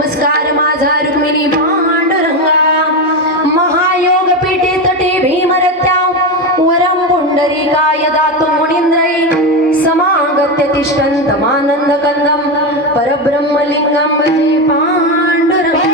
नमस्कार माझा रुक्मिणी पांडुरंगा महायोग पीठे तटे भीमरत्यां वरं पुंडरीकाय दातुं मुनींद्रै समागत्य तिष्ठन्तमानन्द कंदं परब्रह्मलिंगं भजे पांडुरंगं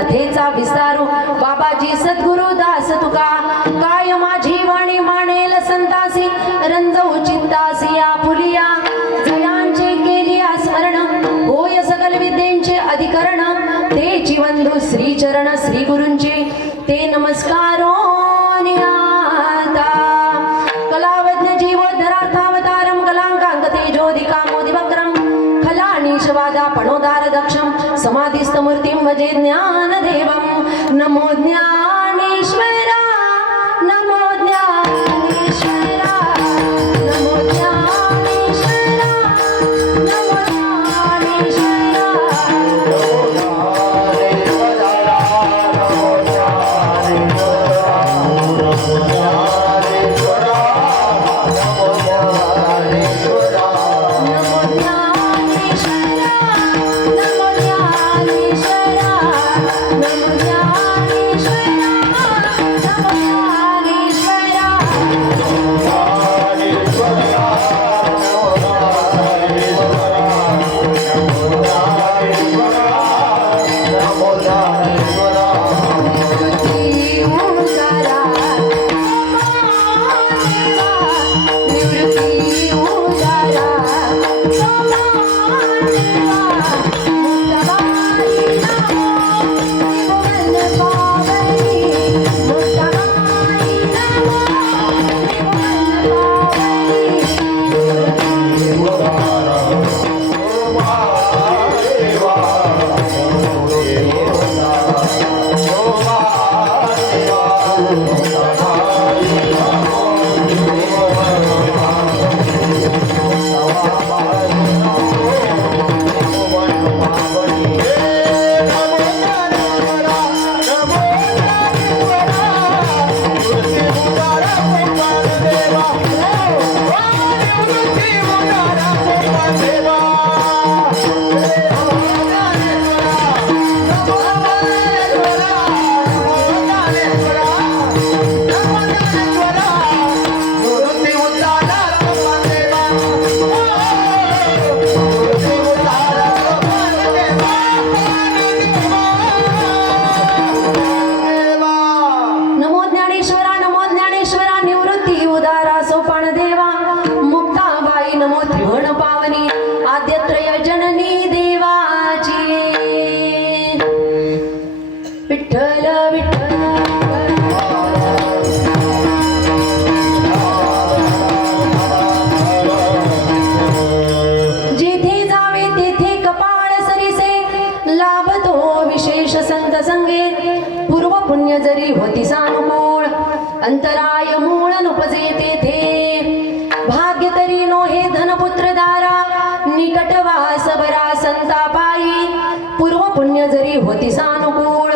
कथेचा विस्तारू बाबाजी सद्गुरु दास तुका काय माझी वाणी मानेल संतासी रंजऊ चित्तासी या फुलिया जयांचे केलिया स्मरण होय सकल विद्येंचे अधिकरण तेची वंदू श्री चरण श्री गुरूंचे ते नमस्कारो नियाता कलावज्ञ जीवोद्धरार्थावतारम कलांकांक तेजोदिका मोदिवक्रम खलानीशवादा पणोदार दक्षम समाधिस्थ मूर्तिं भजे ज्ञानदेवं नमो ज्ञानेश्वरा नमो ज्ञानेश्वरा नमो ज्ञानेश्वरा नमो Dnyaneshwara Namo Jnaneshwara, Namo Jnaneshwara. संतापायी पूर्व पुण्य जरी होती सानुकूळ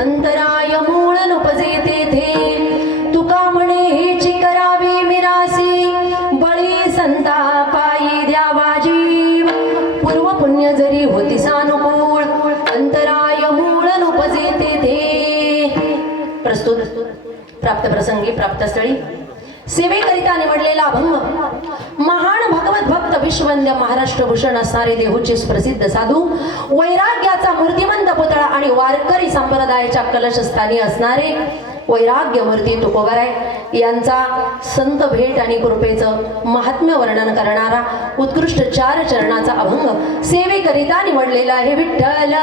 अंतराय मूळ नुपजे तेथे तुका म्हणे हेची करावी मिरासी बळी संतापायी द्यावा जीव पूर्व पुण्य जरी होती सानुकूळ अंतराय मूळ नुपजे तेथे प्रस्तुत प्राप्त प्रसंगी प्राप्त स्थळी सेवेकरिता निवडलेला अभंग महान भगवत भक्त विश्ववंद्य महाराष्ट्र भूषण असणारे देहूचे प्रसिद्ध साधू वैराग्याचा मूर्तिमंत पुतळा आणि वारकरी संप्रदायाच्या कलशस्थानी असणारे वैराग्य मूर्ती तुकोबराय यांचा संत भेट आणि कृपेचं महात्म्य वर्णन करणारा उत्कृष्ट 4 चरणाचा अभंग सेवेकरिता निवडलेला आहे. विठ्ठल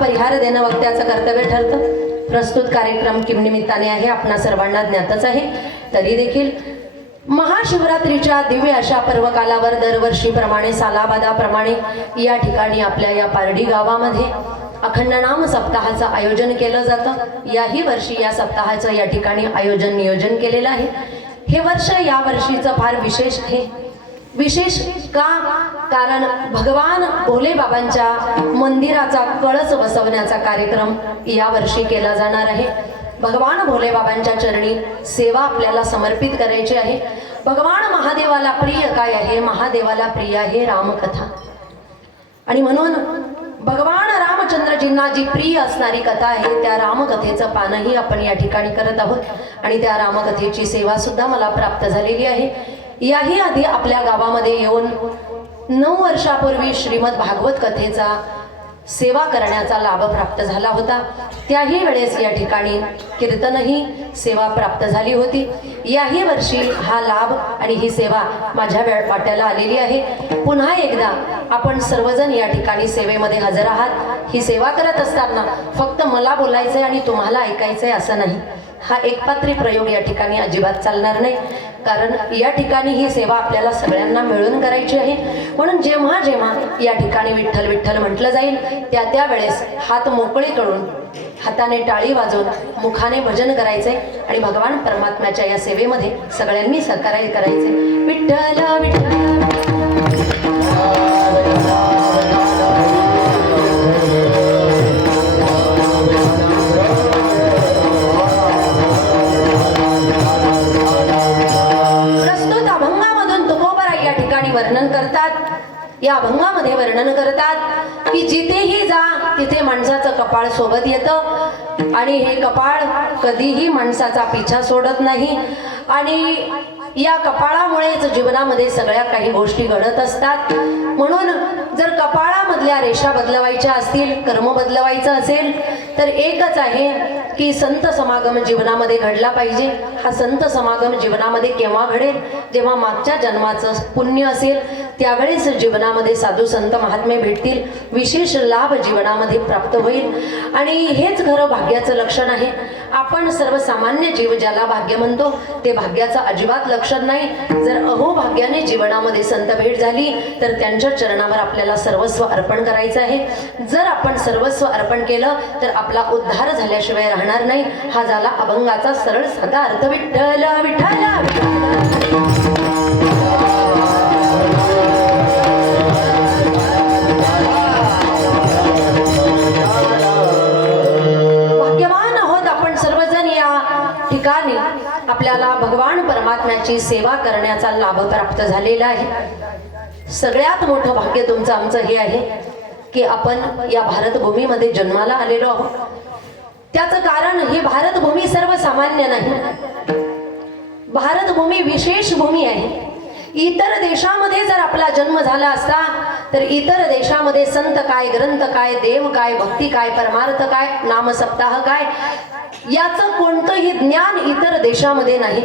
परिहार देणं वक्त्याचं कर्तव्य ठरतं. प्रस्तुत कार्यक्रम किमनिमित्ताने आहे, आपणा सर्वांना ज्ञातच आहे. तरी देखील महाशिवरात्रीच्या दिव्य अशा पर्वकालावर दरवर्षीप्रमाणे सालाबादाप्रमाणे या ठिकाणी आपल्या या पारडी गावामध्ये अखंड नाम सप्ताहाचं आयोजन केलं जातं. याही वर्षी या सप्ताहाचं या ठिकाणी आयोजन नियोजन केलेलं आहे. हे वर्ष या वर्षीचं फार विशेष आहे. विशेष का? कारण भगवान भोले बाबांच्या मंदिराचा कळस बसवण्याचा कार्यक्रम या वर्षी केला जाणार आहे. भगवान भोले बाबांच्या चरणी सेवा आपल्याला समर्पित करायची आहे. भगवान महादेवाला प्रिय काय आहे? महादेवाला प्रिय आहे रामकथा. आणि म्हणून भगवान रामचंद्रजींना जी प्रिय असणारी कथा आहे त्या रामकथेचं पानही आपण या ठिकाणी करत आहोत आणि त्या रामकथेची सेवा सुद्धा मला प्राप्त झालेली आहे. याही आधी आपल्या गावामध्ये येऊन 9 वर्षापूर्वी श्रीमद भागवत कथेचा सेवा करण्याचा लाभ प्राप्त झाला होता. त्याही वेळेस या ठिकाणी कीर्तनही सेवा प्राप्त झाली होती. याही वर्षी हा लाभ आणि ही सेवा माझ्या वाट्याला आलेली आहे. पुन्हा एकदा आपण सर्वजण या ठिकाणी सेवेमध्ये हजर आहात. ही सेवा करत असताना फक्त मला बोलायचंय आणि तुम्हाला ऐकायचंय असं नाही. हा एकपात्री प्रयोग या ठिकाणी अजिबात चालणार नाही. कारण या ठिकाणी ही सेवा आपल्याला सगळ्यांना मिळून करायची आहे. म्हणून जेव्हा जेव्हा या ठिकाणी विठ्ठल विठ्ठल म्हटलं जाईल त्या वेळेस हात मोकळे करून हाताने टाळी वाजवून मुखाने भजन करायचे आणि भगवान परमात्म्याच्या या सेवेमध्ये सगळ्यांनी सहकार्य करायचे. विठ्ठल विठ्ठल वर्णन करतात. या अभंगामध्ये वर्णन करतात की जिथेही जा तिथे माणसाचं कपाळ सोबत येतं आणि हे कपाळ कधीही माणसाचा पिछा सोडत नाही आणि या कपाळामुळेच जीवनामध्ये सगळ्या काही गोष्टी घडत असतात. म्हणून जर कपाळामधल्या रेषा बदलवायच्या असतील, कर्म बदलवायचं असेल तर एकच आहे की संत समागम जीवनामध्ये घडला पाहिजे. हा संत समागम जीवनामध्ये केव्हा घडेल? जेव्हा मागच्या जन्माचं पुण्य असेल त्यावेळेस जीवनामध्ये साधू संत महात्मे भेटतील, विशेष लाभ जीवनामध्ये प्राप्त होईल आणि हेच खरं भाग्याचं लक्षण आहे. आपण सर्वसामान्य जीव ज्याला भाग्य म्हणतो ते भाग्याचं अजिबात लक्षण नाही. जर अहोभाग्याने जीवनामध्ये संत भेट झाली तर त्यांच्या चरणावर आपल्याला सर्वस्व अर्पण करायचं आहे. जर आपण सर्वस्व अर्पण केलं तर आपला उद्धार झाल्याशिवाय राहणार नाही. हा झाला अभंगाचा सरळ साधा अर्थ. विठ्ठल विठ्ठल भाग्यवान आहोत आपण सर्वजण या ठिकाणी आपल्याला भगवान परमात्म्याची सेवा करण्याचा लाभ प्राप्त झालेला आहे. सगळ्यात मोठं भाग्य तुमचं आमचं हे आहे की आपण या भारतभूमीमध्ये जन्माला आलेलो आहोत. त्याचं कारण ही भारतभूमी सर्वसामान्य नाही. भारतभूमी विशेष भूमी आहे. इतर देशामध्ये जर आपला जन्म झाला असता तर इतर देशामध्ये संत काय, ग्रंथ काय, देव काय, भक्ती काय, परमार्थ काय, नामसप्ताह काय याचं कोणतंही ज्ञान इतर देशामध्ये नाही.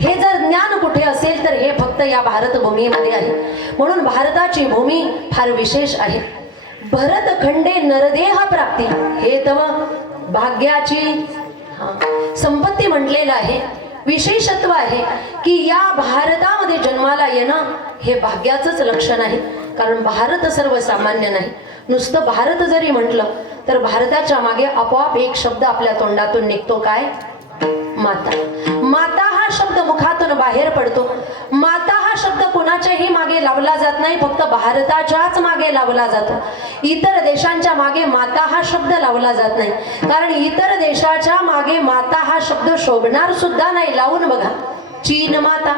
हे जर ज्ञान कुठे असेल तर हे फक्त या भारतभूमीमध्ये आहे. म्हणून भारताची भूमी फार विशेष आहे. भरतखंडे नरदेह प्राप्ती हे तव भाग्याची संपत्ती म्हटलेलं आहे. विशेषत्व आहे की या भारतामध्ये जन्माला येणं हे भाग्याचंच लक्षण आहे. कारण भारत सर्वसामान्य नाही. नुसतं भारत जरी म्हटलं तर भारताच्या मागे आपोआप एक शब्द आपल्या तोंडातून निघतो, काय? माता. माता हा शब्द मुखातून बाहेर पडतो. माता हा शब्द कोणाच्याही मागे लावला जात नाही, फक्त भारताच्याच मागे लावला जातो. इतर देशांच्या मागे माता हा शब्द लावला जात नाही, कारण इतर देशाच्या मागे माता हा शब्द शोभणार सुद्धा नाही. लावून बघा, चीन माता,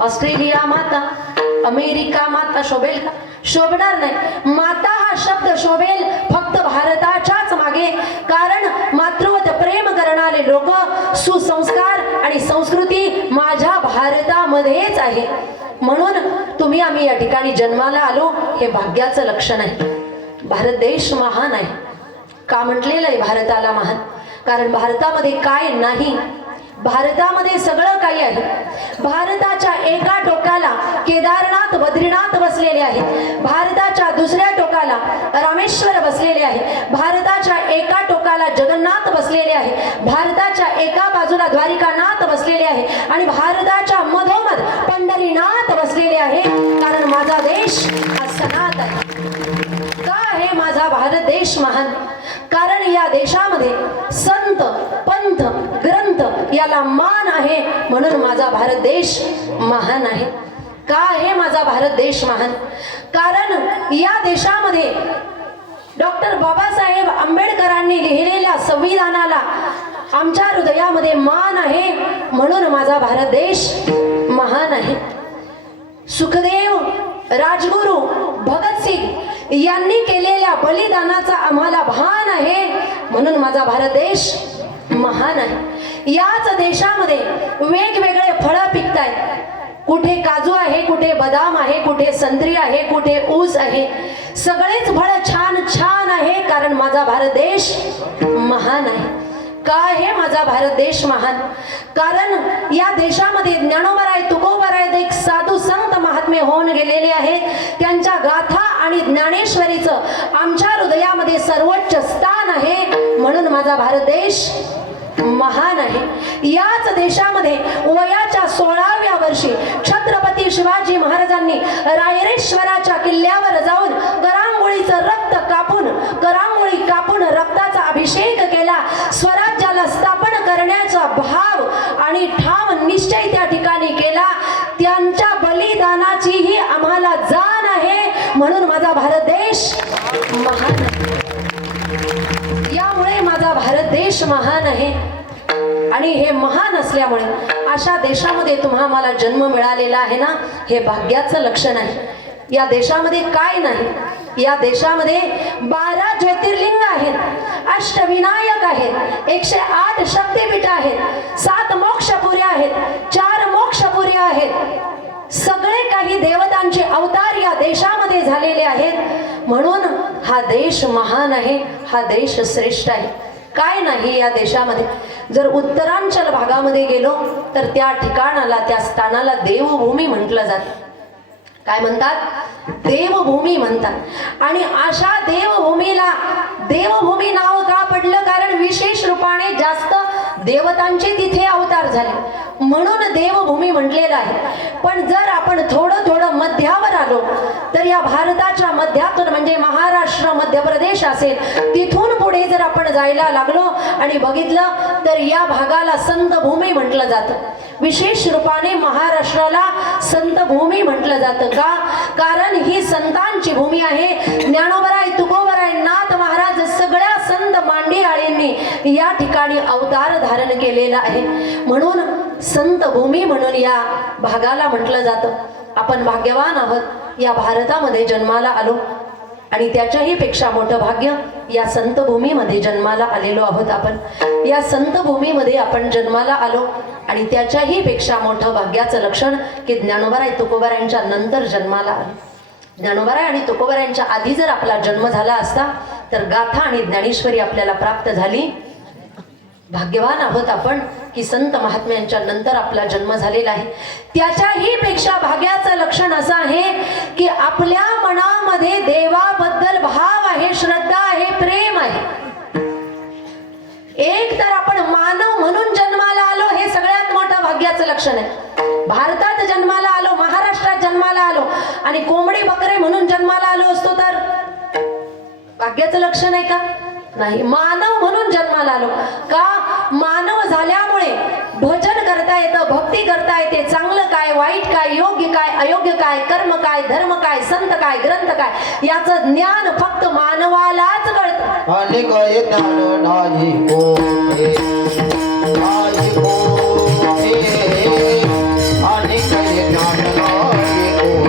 ऑस्ट्रेलिया माता, अमेरिका माता शोभेल का? शोभणार नाही. माता हा शब्द शोभेल फक्त भारताच्याच मागे, कारण मातृवत प्रेम करणारे लोक, सुसंस्कार आणि संस्कृती माझ्या भारतामध्येच आहे. म्हणून तुम्ही आम्ही या ठिकाणी जन्माला आलो हे भाग्याचं लक्षण आहे. भारत देश महान आहे. का म्हटलेलं आहे भारताला महान? कारण भारतामध्ये काय नाही, भारतामध्ये सगळं काही आहे. भारताच्या एका टोकाला केदारनाथ, बद्रीनाथ बसलेले आहेत. भारताच्या दुसऱ्या टोकाला रामेश्वर बसलेले आहे. भारताच्या एका टोकाला जगन्नाथ बसलेले आहे. भारताच्या एका बाजूला द्वारिकानाथ बसलेले आहे आणि भारताच्या मधोमध पंढरीनाथ बसलेले आहे. कारण माझा देश हा सनात आहे. का आहे माझा भारत देश महान? कारण या देशामध्ये संत, पंथ, ग्रंथ याला मान आहे, म्हणून माझा भारत देश महान आहे. का आहे माझा भारत देश महान? कारण या देशामध्ये डॉक्टर बाबासाहेब आंबेडकरांनी लिहिलेल्या संविधानाला आमच्या हृदयामध्ये मान आहे, म्हणून माझा भारत देश महान आहे. सुखदेव, राजगुरू, भगतसिंग यांनी केलेल्या बलिदानाचा आम्हाला भान आहे, म्हणून माझा भारत देश महान आहे. याच देशामध्ये वेगवेगळे फळं पिकतायत. कुठे काजू आहे, कुठे बदाम आहे, कुठे संत्री आहे, कुठे ऊस आहे. सगळेच फळं छान छान आहे, कारण माझा भारत देश महान आहे. का आहे माझा भारत देश महान? कारण या देशामध्ये ज्ञानोबराय, तुकोबराय एक साधू संत महात्मे होऊन गेलेले आहेत. त्यांच्या गाथा आणि ज्ञानेश्वरीचं आमच्या हृदयामध्ये सर्वोच्च स्थान आहे, म्हणून माझा भारत देश महान आहे. याच देशामध्ये वयाच्या 16व्या वर्षी छत्रपती शिवाजी महाराजांनी रायरेश्वराच्या किल्ल्यावर जाऊन करांगोळीचं रक्त कापून, करांगोळी कापून रक्ताचा अभिषेक केला. स्वराज्याला स्थापन करण्याचा भाव आणि ठाम निश्चय त्या ठिकाणी केला. त्यांच्या बलिदानाचीही आम्हाला जाण आहे, म्हणून माझा भारत देश महान आहे. यामुळे माझा भारत देश महान आहे. आणि हे महान असल्यामुळे अशा देशामध्ये तुम्हा मला जन्म मिळालेला आहे ना, हे भाग्याचं लक्षण आहे. या देशामध्ये काय नाही, या देशामध्ये 12 ज्योतिर्लिंग आहेत, अष्टविनायक आहेत, 108 शक्तिपीठ आहेत, 7 मोक्षपुऱ्या आहेत, 4 मोक्षपुऱ्या आहेत. सगळे काही देवतांचे अवतार या देशामध्ये झालेले आहेत, म्हणून हा देश महान आहे, हा देश श्रेष्ठ आहे. काय नाही या देशामध्ये. जर उत्तरांचल भागामध्ये गेलो तर त्या ठिकाणाला, त्या स्थानाला देवभूमी म्हटलं जातं. काय म्हणतात? देवभूमी म्हणतात. आणि अशा देवभूमीला देवभूमी नाव का पडलं? कारण विशेष रूपाने जास्त देवतांचे तिथे अवतार झाले, म्हणून देवभूमी म्हटलेलं आहे. पण जर आपण थोडं थोडं मध्यावर आलो तर या भारताच्या मध्यातून, म्हणजे महाराष्ट्र, मध्य प्रदेश असेल, तिथून पुढे जर आपण जायला लागलो आणि बघितलं तर या भागाला संत भूमी म्हटलं जातं. विशेष रूपाने महाराष्ट्राला संत भूमी म्हटलं जातं. का? कारण ही संतांची भूमी आहे. ज्ञानोबराय, तुकोबराय, नाथ महाराज, सगळ्या संत मांडियाळींनी या ठिकाणी अवतार धारण केलेला आहे, म्हणून संत भूमी म्हणून या भागाला म्हटलं जातं. आपण भाग्यवान आहोत, या भारतामध्ये जन्माला आलो आणि त्याच्याही पेक्षा मोठं भाग्य या संत भूमीमध्ये जन्माला आलेलो आहोत. आपण या संत भूमीमध्ये आपण जन्माला आलो आणि त्याच्याही पेक्षा मोठं भाग्याचं लक्षण की ज्ञानोबराय, तुकोबरायांच्या नंतर जन्माला आलो. ज्ञानोबराय आणि तुकोबरायांच्या आधी जर आपला जन्म झाला असता तर गाथा आणि ज्ञानेश्वरी आपल्याला प्राप्त झाली. भाग्यवान आहोत आपण की संत महात्म्यांच्या नंतर आपला जन्म झालेला आहे. त्याच्याही पेक्षा भाग्याचं लक्षण असं आहे की आपल्या मनामध्ये देवाबद्दल भाव आहे, श्रद्धा आहे, प्रेम आहे. एक तर आपण मानव म्हणून जन्माला आलो, हे सगळ्यात मोठं भाग्याचं लक्षण आहे. भारतात जन्माला आलो, महाराष्ट्रात जन्माला आलो आणि कोंबडी बकरे म्हणून जन्माला आलो असतो तर भाग्याचं लक्षण आहे का? नाही. मानव म्हणून जन्माला आलो का? मानव झाल्यामुळे भजन करता येतं, भक्ती करता येते. चांगलं काय, वाईट काय, योग्य काय, अयोग्य काय, कर्म काय, धर्म काय, संत काय, ग्रंथ काय, याचं ज्ञान फक्त मानवालाच कळतं. आणि काय ज्ञान नाही कोठे, नाही कोठे, आणि काय ज्ञान नाही कोठे.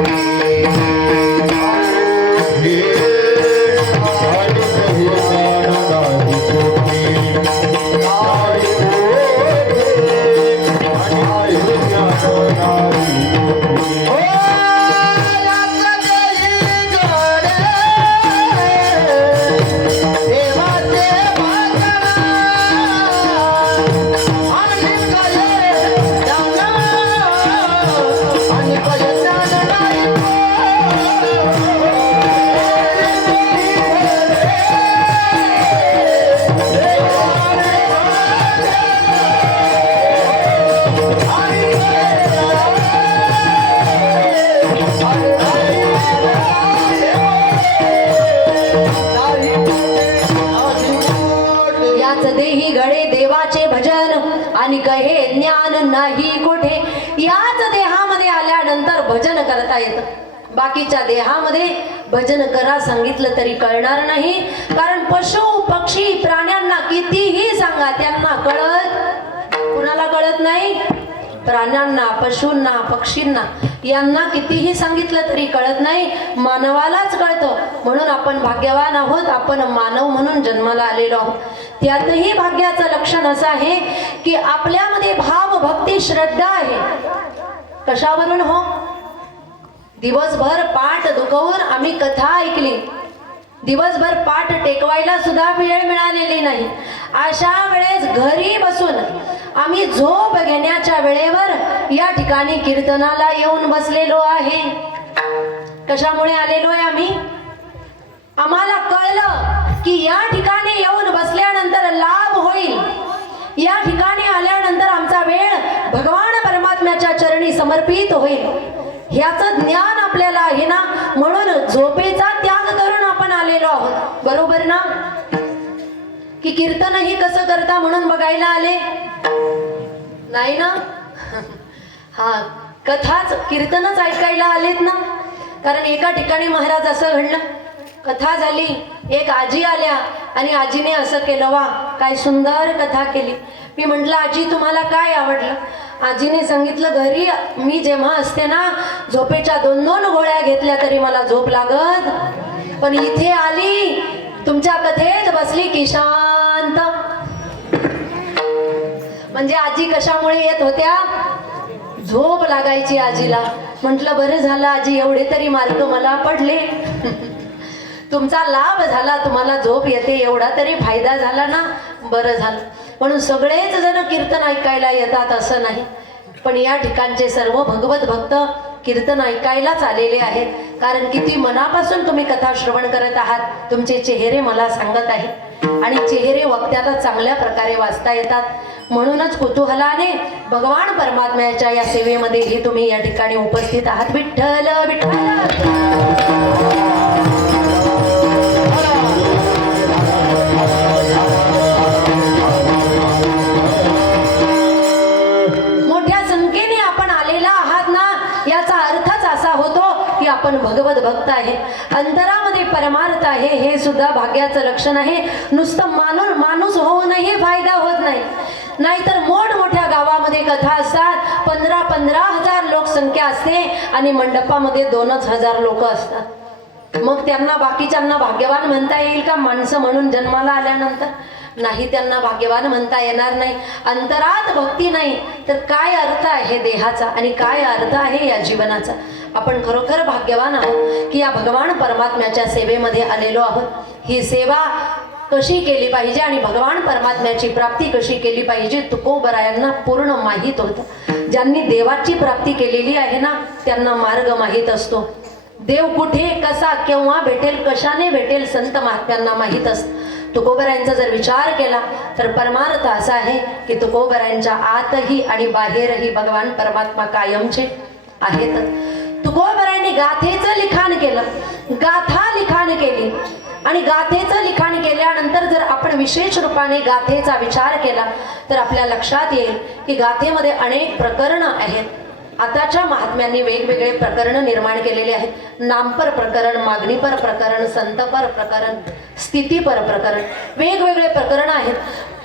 देही घडे देवाचे भजन आणि कहे ज्ञान नाही कुठे. याच देहामध्ये आल्यानंतर भजन करता येतं. बाकीच्या देहामध्ये भजन करा सांगितलं तरी कळणार नाही. कारण पशु पक्षी प्राण्यांना कितीही सांगा त्यांना कळत, कुणाला कळत नाही? प्राण्यांना, पशूंना, पक्षींना यांना कितीही सांगितलं तरी कळत नाही. मानवालाच कळतं. म्हणून आपण भाग्यवान आहोत. आपण मानव म्हणून जन्माला आलेलो आहोत. त्यातही भाग्याचं लक्षण असं आहे की आपल्यामध्ये भाव, भक्ती, श्रद्धा आहे. कशावरून हो? दिवसभर पाठ दुखवून आम्ही कथा ऐकली, दिवसभर पाठ टेकवायला सुद्धा वेळ मिळालेली नाही. अशा वेळेस घरी बसून आम्ही झोप घेण्याच्या वेळेवर या ठिकाणी कीर्तनाला येऊन बसलेलो आहे. कशामुळे आलेलो आहे आम्ही? आम्हाला कळलं की या ठिकाणी येऊन बसल्यानंतर लाभ होईल. या ठिकाणी आल्यानंतर आमचा वेळ भगवान परमात्म्याच्या चरणी समर्पित होईल. ह्याचं ज्ञान आपल्याला आहे ना, म्हणून झोपेचा त्याग करून आपण आलेलो आहोत. बरोबर ना? की कीर्तनही कसं करता म्हणून बघायला आले नाही ना? हा, कथाच कीर्तनच ऐकायला आलेत ना. कारण एका ठिकाणी महाराज असं घडलं, कथा झाली, एक आजी आल्या आणि आजीने असं केलं, वा काय सुंदर कथा केली. मी म्हटलं आजी तुम्हाला काय आवडलं? आजीने सांगितलं घरी मी जेव्हा असते ना झोपेच्या 2-2 गोळ्या घेतल्या तरी मला झोप लागत, पण इथे आली तुमच्या कथेत बसली की शांत. म्हणजे आजी कशामुळे येत होत्या? झोप लागायची आजीला. म्हटलं बरं झालं आजी एवढे तरी मार्क मला पडले. तुमचा लाभ झाला, तुम्हाला झोप येते एवढा तरी फायदा झाला ना, बरं झालं. म्हणून सगळेच जण कीर्तन ऐकायला येतात असं नाही, पण या ठिकाणचे सर्व भगवत भक्त कीर्तन ऐकायलाच आलेले आहेत. कारण किती मनापासून तुम्ही कथा श्रवण करत आहात. तुमचे चेहरे मला सांगत आहेत आणि चेहरे वक्त्याला चांगल्या प्रकारे वाचता येतात. म्हणूनच कुतूहलाने भगवान परमात्म्याच्या या सेवेमध्ये तुम्ही या ठिकाणी उपस्थित आहात. विठ्ठल विठ्ठल. आपण भगवत भक्त आहे, अंतरामध्ये परमार्थ आहे. हे सुद्धा भाग्याचं लक्षण आहे. नुसतं माणूस होऊनही फायदा होत नाही. नाहीतर मोठमोठ्या गावामध्ये कथा असतात, 15-15 हजार लोकसंख्या असते आणि मंडपामध्ये 2,000 लोक असतात. मग त्यांना बाकीच्यांना भाग्यवान म्हणता येईल का? माणसं म्हणून जन्माला आल्यानंतर नाही, त्यांना भाग्यवान म्हणता येणार नाही. अंतरात भक्ती नाही तर काय अर्थ आहे देहाचा आणि काय अर्थ आहे या जीवनाचा? आपण खरोखर भाग्यवान आहोत की या भगवान परमात्म्याच्या सेवेमध्ये आलेलो आहोत. ही सेवा कशी केली पाहिजे आणि भगवान परमात्म्याची प्राप्ती कशी केली पाहिजे तुकोबरायांना पूर्ण माहीत होतं. ज्यांनी देवाची प्राप्ती केलेली आहे ना त्यांना मार्ग माहीत असतो. देव कुठे, कसा, केव्हा भेटेल, कशाने भेटेल संत महात्म्यांना माहीत असतं. तुकोबरायांचा जर विचार केला तर परमार्थ असा आहे की तुकोबरायांच्या आतही आणि बाहेरही भगवान परमात्मा कायमचे आहेत. तुकोबरायांनी गाथेचं लिखाण केलं, गाथा लिखाण केली आणि गाथेचं लिखाण केल्यानंतर जर आपण विशेष रूपाने गाथेचा विचार केला तर आपल्या लक्षात येईल की गाथेमध्ये अनेक प्रकरणं आहेत. आताच्या महात्म्यांनी वेगवेगळे प्रकरण निर्माण केलेले आहेत. नामपर प्रकरण, मागणीपर प्रकरण, संतपर प्रकरण, स्थितीपर प्रकरण, वेगवेगळे प्रकरण आहेत.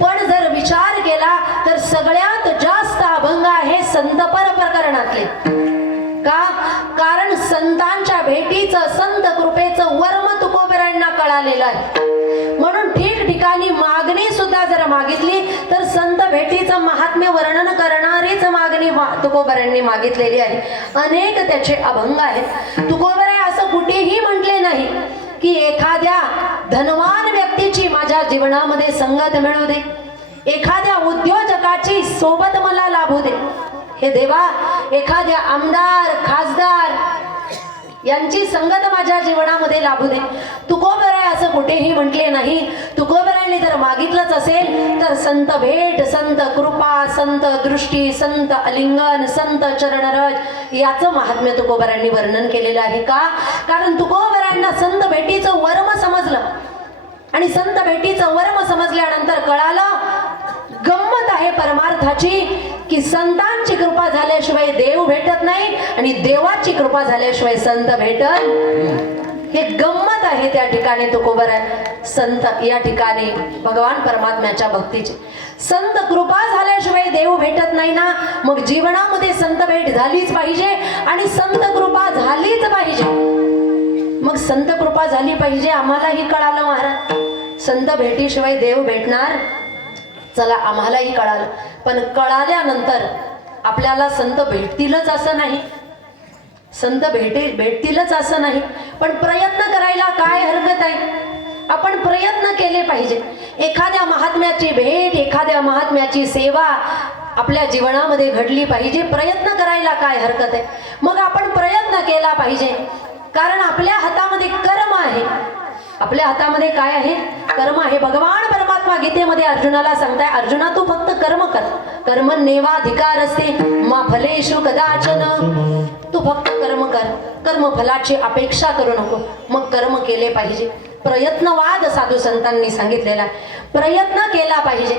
पण जर विचार केला तर सगळ्यात जास्त अभंग आहे संतपर प्रकरणातले. का? कारण संतांच्या भेटीचं, संत कृपेचं वर्म तुकोबरांना कळालेलं आहे. म्हणून ठिकठिकाणी मागणी सुद्धा जर मागितली तर संत भेटीचं महात्म्य वर्णन करणारीच मागणी तुकोबरांनी मागितलेली आहे. अनेक त्याचे अभंग आहेत. तुकोबराय असं कुठेही म्हटले नाही की एखाद्या धनवान व्यक्तीची माझ्या जीवनामध्ये संगत मिळू दे, एखाद्या उद्योजकाची सोबत मला लाभू दे. हे देवा, एखाद्या आमदार, खासदार यांची संगत माझ्या जीवनामध्ये लाभू दे. तुकोबराय असं कुठेही म्हटले नाही. तुकोबरायांनी जर मागितलंच असेल तर संत भेट, संत कृपा, संत दृष्टी, संत आलिंगन, संत चरणरज याचं महात्म्य तुकोबरायांनी वर्णन केलेलं आहे. का? कारण तुकोबरायांना संत भेटीचं वर्म समजलं आणि संत भेटीचं वर्म समजल्यानंतर कळालं, गंमत आहे परमार्थाची की संतांची कृपा झाल्याशिवाय देव भेटत नाही आणि देवाची कृपा झाल्याशिवाय संत भेटत. हे गंमत आहे त्या ठिकाणी तुकोबराय. संत या ठिकाणी भगवान परमात्म्याच्या भक्तीचे संत कृपा झाल्याशिवाय देव भेटत नाही ना. मग जीवनामध्ये संत भेट झालीच पाहिजे आणि संत कृपा झालीच पाहिजे. मग संत कृपा झाली पाहिजे आम्हालाही कळालं महाराज. संत भेटीशिवाय देव भेटणार, चला आम्हालाही कळालं. पण कळाल्यानंतर आपल्याला संत भेटतीलच असं नाही, संत भेटतीलच असं नाही. पण प्रयत्न करायला काय हरकत आहे? आपण प्रयत्न केले पाहिजे. एखाद्या महात्म्याची भेट, एखाद्या महात्म्याची सेवा आपल्या जीवनामध्ये घडली पाहिजे. प्रयत्न करायला काय हरकत आहे? मग आपण प्रयत्न केला पाहिजे. कारण आपल्या हातामध्ये कर्म आहे. आपल्या हातामध्ये काय आहे? कर्म आहे. भगवान परमात्मा गीतेमध्ये अर्जुनाला सांगताय, अर्जुना तू फक्त कर्म कर. कर्मण्येवाधिकार असते मा फलेषु कदाचन. तू फक्त कर्म कर, कर्म फलाची अपेक्षा करू नको. मग कर्म केले पाहिजे. प्रयत्नवाद साधू संतांनी सांगितलेला आहे. प्रयत्न केला पाहिजे.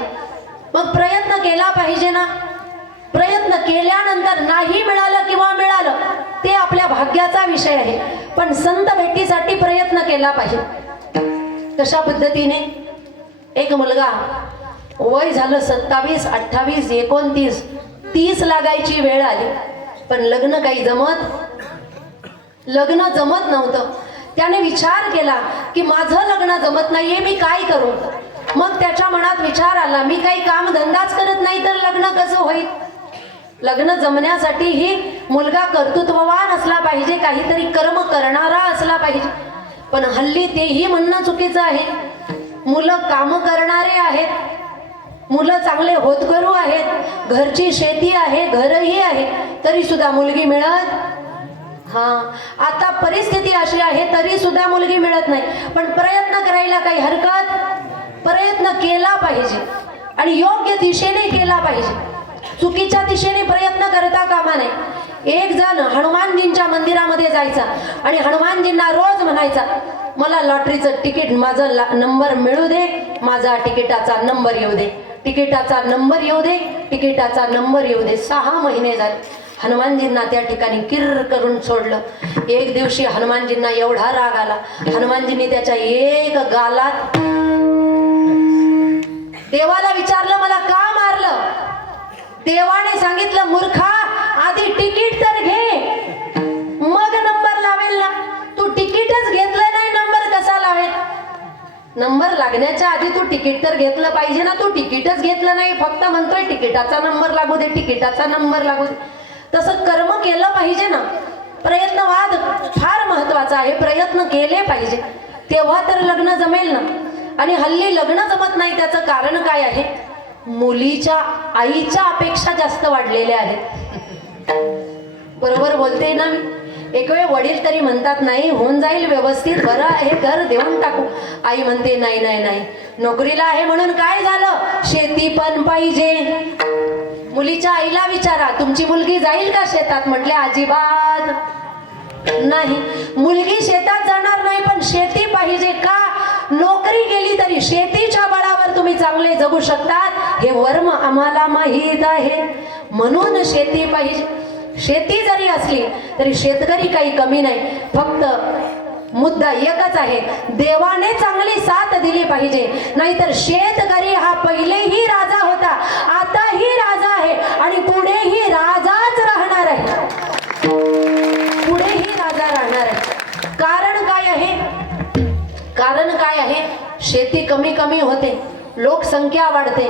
मग प्रयत्न केला पाहिजे ना. प्रयत्न केल्यानंतर नाही मिळालं किंवा मिळालं ते आपल्या भाग्याचा विषय आहे. पण संत भेटीसाठी प्रयत्न केला पाहिजे. कशा पद्धतीने? एक मुलगा वय झालं 27, 28, 29, 30 लागायची वेळ आली पण लग्न जमत नव्हतं. त्याने विचार केला की माझं लग्न जमत नाहीये, मी काय करू? मग त्याच्या मनात विचार आला, मी काही काम धंदाच करत नाही तर लग्न कसं होईल? लग्न जमण्यासाठी ही मुलगा कर्तृत्ववान असला पाहिजे, काहीतरी कर्म करणारा असला पाहिजे. पण हल्ली तेही म्हणणं चुकीचं आहे. मुलं काम करणारे आहेत, मुलं चांगले होतकरू आहेत, घरची शेती आहे, घरही आहे, तरी सुद्धा मुलगी मिळत. आता परिस्थिती अशी आहे तरी सुद्धा मुलगी मिळत नाही. पण प्रयत्न करायला काही हरकत? प्रयत्न केला पाहिजे आणि योग्य दिशेने केला पाहिजे. चुकीच्या दिशेने प्रयत्न करता कामा नये. एक जण हनुमानजींच्या मंदिरामध्ये जायचा आणि हनुमानजींना रोज म्हणायचा, मला लॉटरीचं तिकीट, माझा नंबर मिळू दे, माझा तिकिटाचा नंबर येऊ दे, तिकिटाचा नंबर येऊ दे, तिकिटाचा नंबर येऊ दे. 6 महिने झाले. हनुमानजींना त्या ठिकाणी किर्र करून सोडलं. एक दिवशी हनुमानजींना एवढा राग आला, हनुमानजींनी त्याच्या एक गालात देवाला विचारलं, मला का मारलं? देवाने सांगितलं, मूर्खा, आधी तिकीट तर घे, मग नंबर लावेल ना. तू तिकीटच घेतलं नाही, नंबर कसा लावेल? नंबर लागण्याच्या आधी तू तिकीट तर घेतलं पाहिजे ना. तू तिकीटच घेतलं नाही, फक्त म्हणतोय तिकिटाचा नंबर लागू दे, तिकिटाचा नंबर लागू दे. तसं कर्म केलं पाहिजे ना. प्रयत्नवाद फार महत्वाचा आहे. प्रयत्न केले पाहिजे, तेव्हा तर लग्न जमेल ना. आणि हल्ली लग्न जमत नाही, त्याचं कारण काय आहे? मुलीच्या आईच्या अपेक्षा जास्त वाढलेल्या आहेत. बरोबर बोलते ना मी? एक वेळ वडील तरी म्हणतात, नाही होऊन जाईल व्यवस्थित, बरं आहे, घर देऊन टाकू. आई म्हणते, नाही नाही नाही, नोकरीला आहे म्हणून काय झालं, शेती पण पाहिजे. मुलीच्या आईला विचारा, तुमची मुलगी जाईल का शेतात? म्हटले, अजिबात नाही. मुलगी शेतात जाणार नाही, पण शेती पाहिजे. का? नोकरी केली तरी शेतीच्या बळावर तुम्ही चांगले जगू शकतात, हे वर्म आम्हाला माहीत आहे. म्हणून शेती पाहिजे. शेती जरी असली तरी शेतकरी काही कमी नाही. फक्त मुद्दा एकच आहे, देवाने चांगली साथ दिली पाहिजे. नाहीतर शेतकरी हा पहिलेही राजा होता, आताही राजा आहे आणि पुढेही राजाच राहणार आहे. पुढेही राजा राहणार आहे. कारण काय आहे? कारण काय आहे? शेती कमी कमी होते, लोकसंख्या वाढते,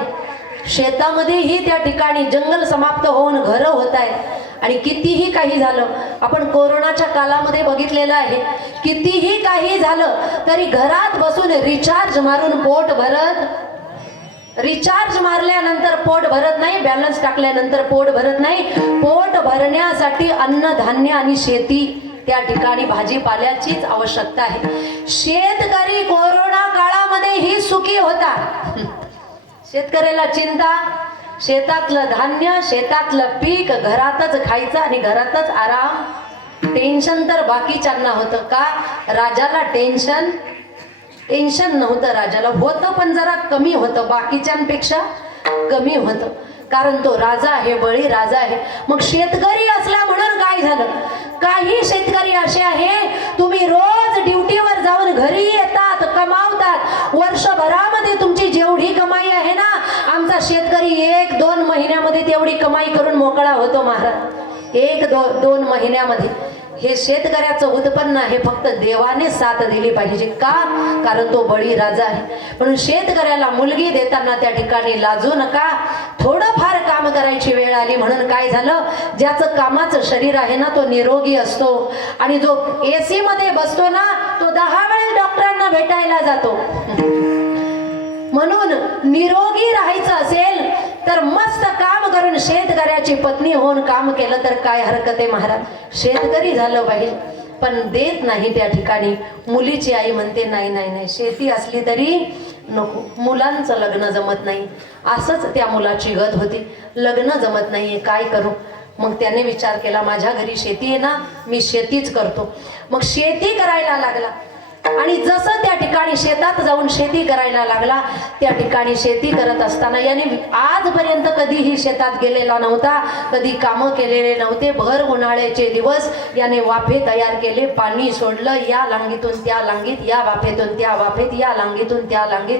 शेतामध्येही त्या ठिकाणी जंगल समाप्त होऊन घरं होत आहेत. आणि कितीही काही झालं, आपण कोरोनाच्या कालामध्ये बघितलेलं आहे, कितीही काही झालं तरी घरात बसून रिचार्ज मारून पोट भरत, रिचार्ज मारल्यानंतर पोट भरत नाही, बॅलन्स टाकल्यानंतर पोट भरत नाही. पोट भरण्यासाठी अन्नधान्य आणि शेती, त्या ठिकाणी भाजीपाल्याचीच आवश्यकता आहे. शेतकरी कोरोना काळामध्ये ही सुखी होता. शेतकऱ्याला चिंता, शेतातलं धान्य, शेतातलं पीक घरातच खायचं आणि घरातच आराम. टेन्शन तर बाकीच्यांना होतं. का? राजाला टेन्शन नव्हतं. राजाला होतं पण जरा कमी होतं, बाकीच्यांपेक्षा कमी होतं. कारण तो राजा आहे, बळी राजा आहे. मग शेतकरी असला म्हणून काय झालं? काही शेतकरी असे आहे, तुम्ही रोज ड्युटीवर जाऊन घरी येतात, कमावतात. वर्षभरामध्ये तुमची जेवढी कमाई आहे ना, आमचा शेतकरी 1-2 महिन्यामध्ये तेवढी कमाई करून मोकळा होतो महाराज. 1-2 महिन्यामध्ये. हे शेतकऱ्याचं उत्पन्न आहे, फक्त देवाने साथ दिली पाहिजे. का? कारण तो बळी राजा आहे. म्हणून शेतकऱ्याला मुलगी देताना त्या ठिकाणी लाजू नका. थोडंफार काम करायची वेळ आली म्हणून काय झालं, ज्याचं कामाचं शरीर आहे ना तो निरोगी असतो, आणि जो AC मध्ये बसतो ना तो 10 वेळेस डॉक्टरांना भेटायला जातो. म्हणून निरोगी राहायचं असेल तर मस्त काम करून शेतकऱ्याची पत्नी होऊन काम केलं तर काय हरकत आहे महाराज. शेतकरी झालं पाहिजे. पण देत नाही त्या ठिकाणी. मुलीची आई म्हणते नाही नाही नाही, शेती असली तरी नको, मुलांचं लग्न जमत नाही. असंच त्या मुलाची गत होती, लग्न जमत नाहीये, काय करू? मग त्याने विचार केला, माझ्या घरी शेती आहे ना, मी शेतीच करतो. मग शेती करायला लागला. आणि जसं त्या ठिकाणी शेतात जाऊन शेती करायला लागला, त्या ठिकाणी शेती करत असताना याने आजपर्यंत कधीही शेतात गेलेला नव्हता, कधी कामं केलेले नव्हते. भर उन्हाळ्याचे दिवस याने वाफे तयार केले, पाणी सोडलं, या लांगीतून त्या लांगीत, या वाफेतून त्या वाफेत, या लांगीतून त्या लांगीत.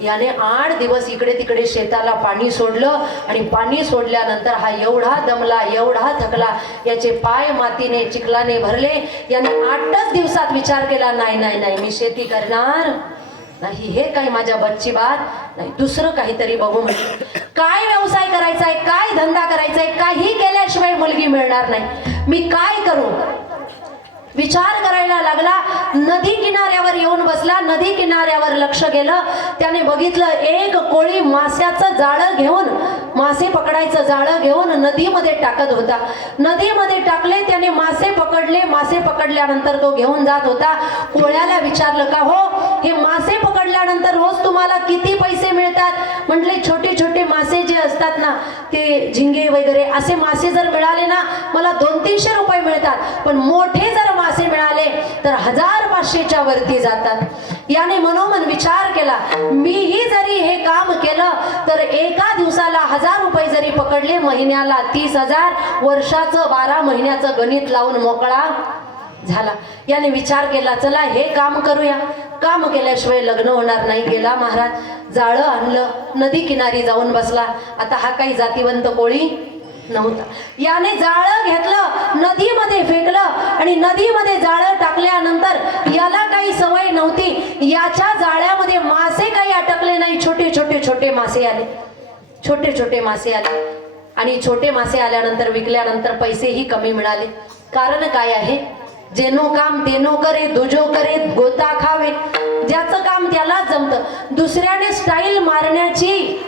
याने 8 दिवस इकडे तिकडे शेताला पाणी सोडलं. आणि पाणी सोडल्यानंतर हा एवढा दमला, एवढा थकला, याचे पाय मातीने चिखलाने भरले. याने 8च दिवसात विचार केला, नाही नाही नाही, मी शेती करणार नाही, हे काही माझ्या बच्ची बात नाही, दुसरं काहीतरी बघू. म्हणजे काय व्यवसाय करायचा आहे, काय धंदा करायचा आहे, काही केल्याशिवाय मुलगी मिळणार नाही, मी काय करू? विचार करायला लागला. नदी किनाऱ्यावर येऊन बसला. नदी किनाऱ्यावर लक्ष गेलं. त्याने बघितलं, एक कोळी माशाचं जाळं घेऊन, मासे पकडायचं जाळं घेऊन नदीमध्ये टाकत होता. नदीमध्ये टाकले, त्याने मासे पकडले. मासे पकडल्यानंतर तो घेऊन जात होता. कोळ्याला विचारलं, का हो, हे मासे पकडल्यानंतर रोज तुम्हाला किती पैसे मिळतात? म्हटले, छोटे छोटे मासे जे असतात ना, ते झिंगे वगैरे असे मासे जर मिळाले ना, मला 200-300 रुपये मिळतात. पण मोठे जर मासे मिळाले तर 1000-500च्या वरती जातात. याने मनोमन विचार केला, मीही जरी हे काम केलं तर एका दिवसाला 1000 रुपये जरी पकडले, महिन्याला 30,000, वर्षाचं 12 महिन्याचं गणित लावून मोकळा झाला. याने विचार केला, चला हे काम करूया. काम केल्याशिवाय लग्न होणार नाही. गेला महाराज, जाळं आणलं, नदी किनारी जाऊन बसला. आता हा काही जातीवंत कोळी नव्हता. याने जाळं घेतलं, नदीमध्ये फेकलं. आणि नदीमध्ये जाळं टाकल्यानंतर याला काही सवय नव्हती. याच्या जाळ्यामध्ये मासे काही अटकले नाही. छोटे छोटे छोटे मासे आले, छोटे छोटे मासे आले. आणि छोटे मासे आल्यानंतर विकल्यानंतर पैसेही कमी मिळाले. कारण काय आहे? जेनो काम तेनो करे, दुजो करे गोता खावे. ज्याचं काम त्यालाच जमतं. दुसऱ्याने स्टाईल मारण्याची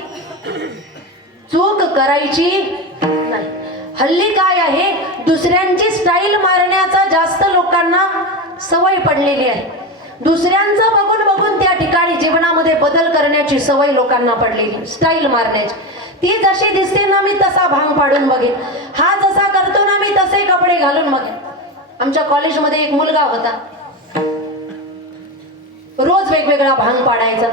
चूक करायची नाही. हल्ली काय आहे, दुसऱ्यांची स्टाईल मारण्याचा जास्त लोकांना सवय पडलेली आहे. दुसऱ्यांचं बघून बघून त्या ठिकाणी जीवनामध्ये बदल करण्याची सवय लोकांना पडलेली, स्टाईल मारण्याची. ती जशी दिसते ना, मी तसा भांग पाडून बघेन. हा जसा करतो ना, मी तसे कपडे घालून बघेन. आमच्या कॉलेजमध्ये एक मुलगा होता, रोज वेगवेगळा भांग पाडायचा,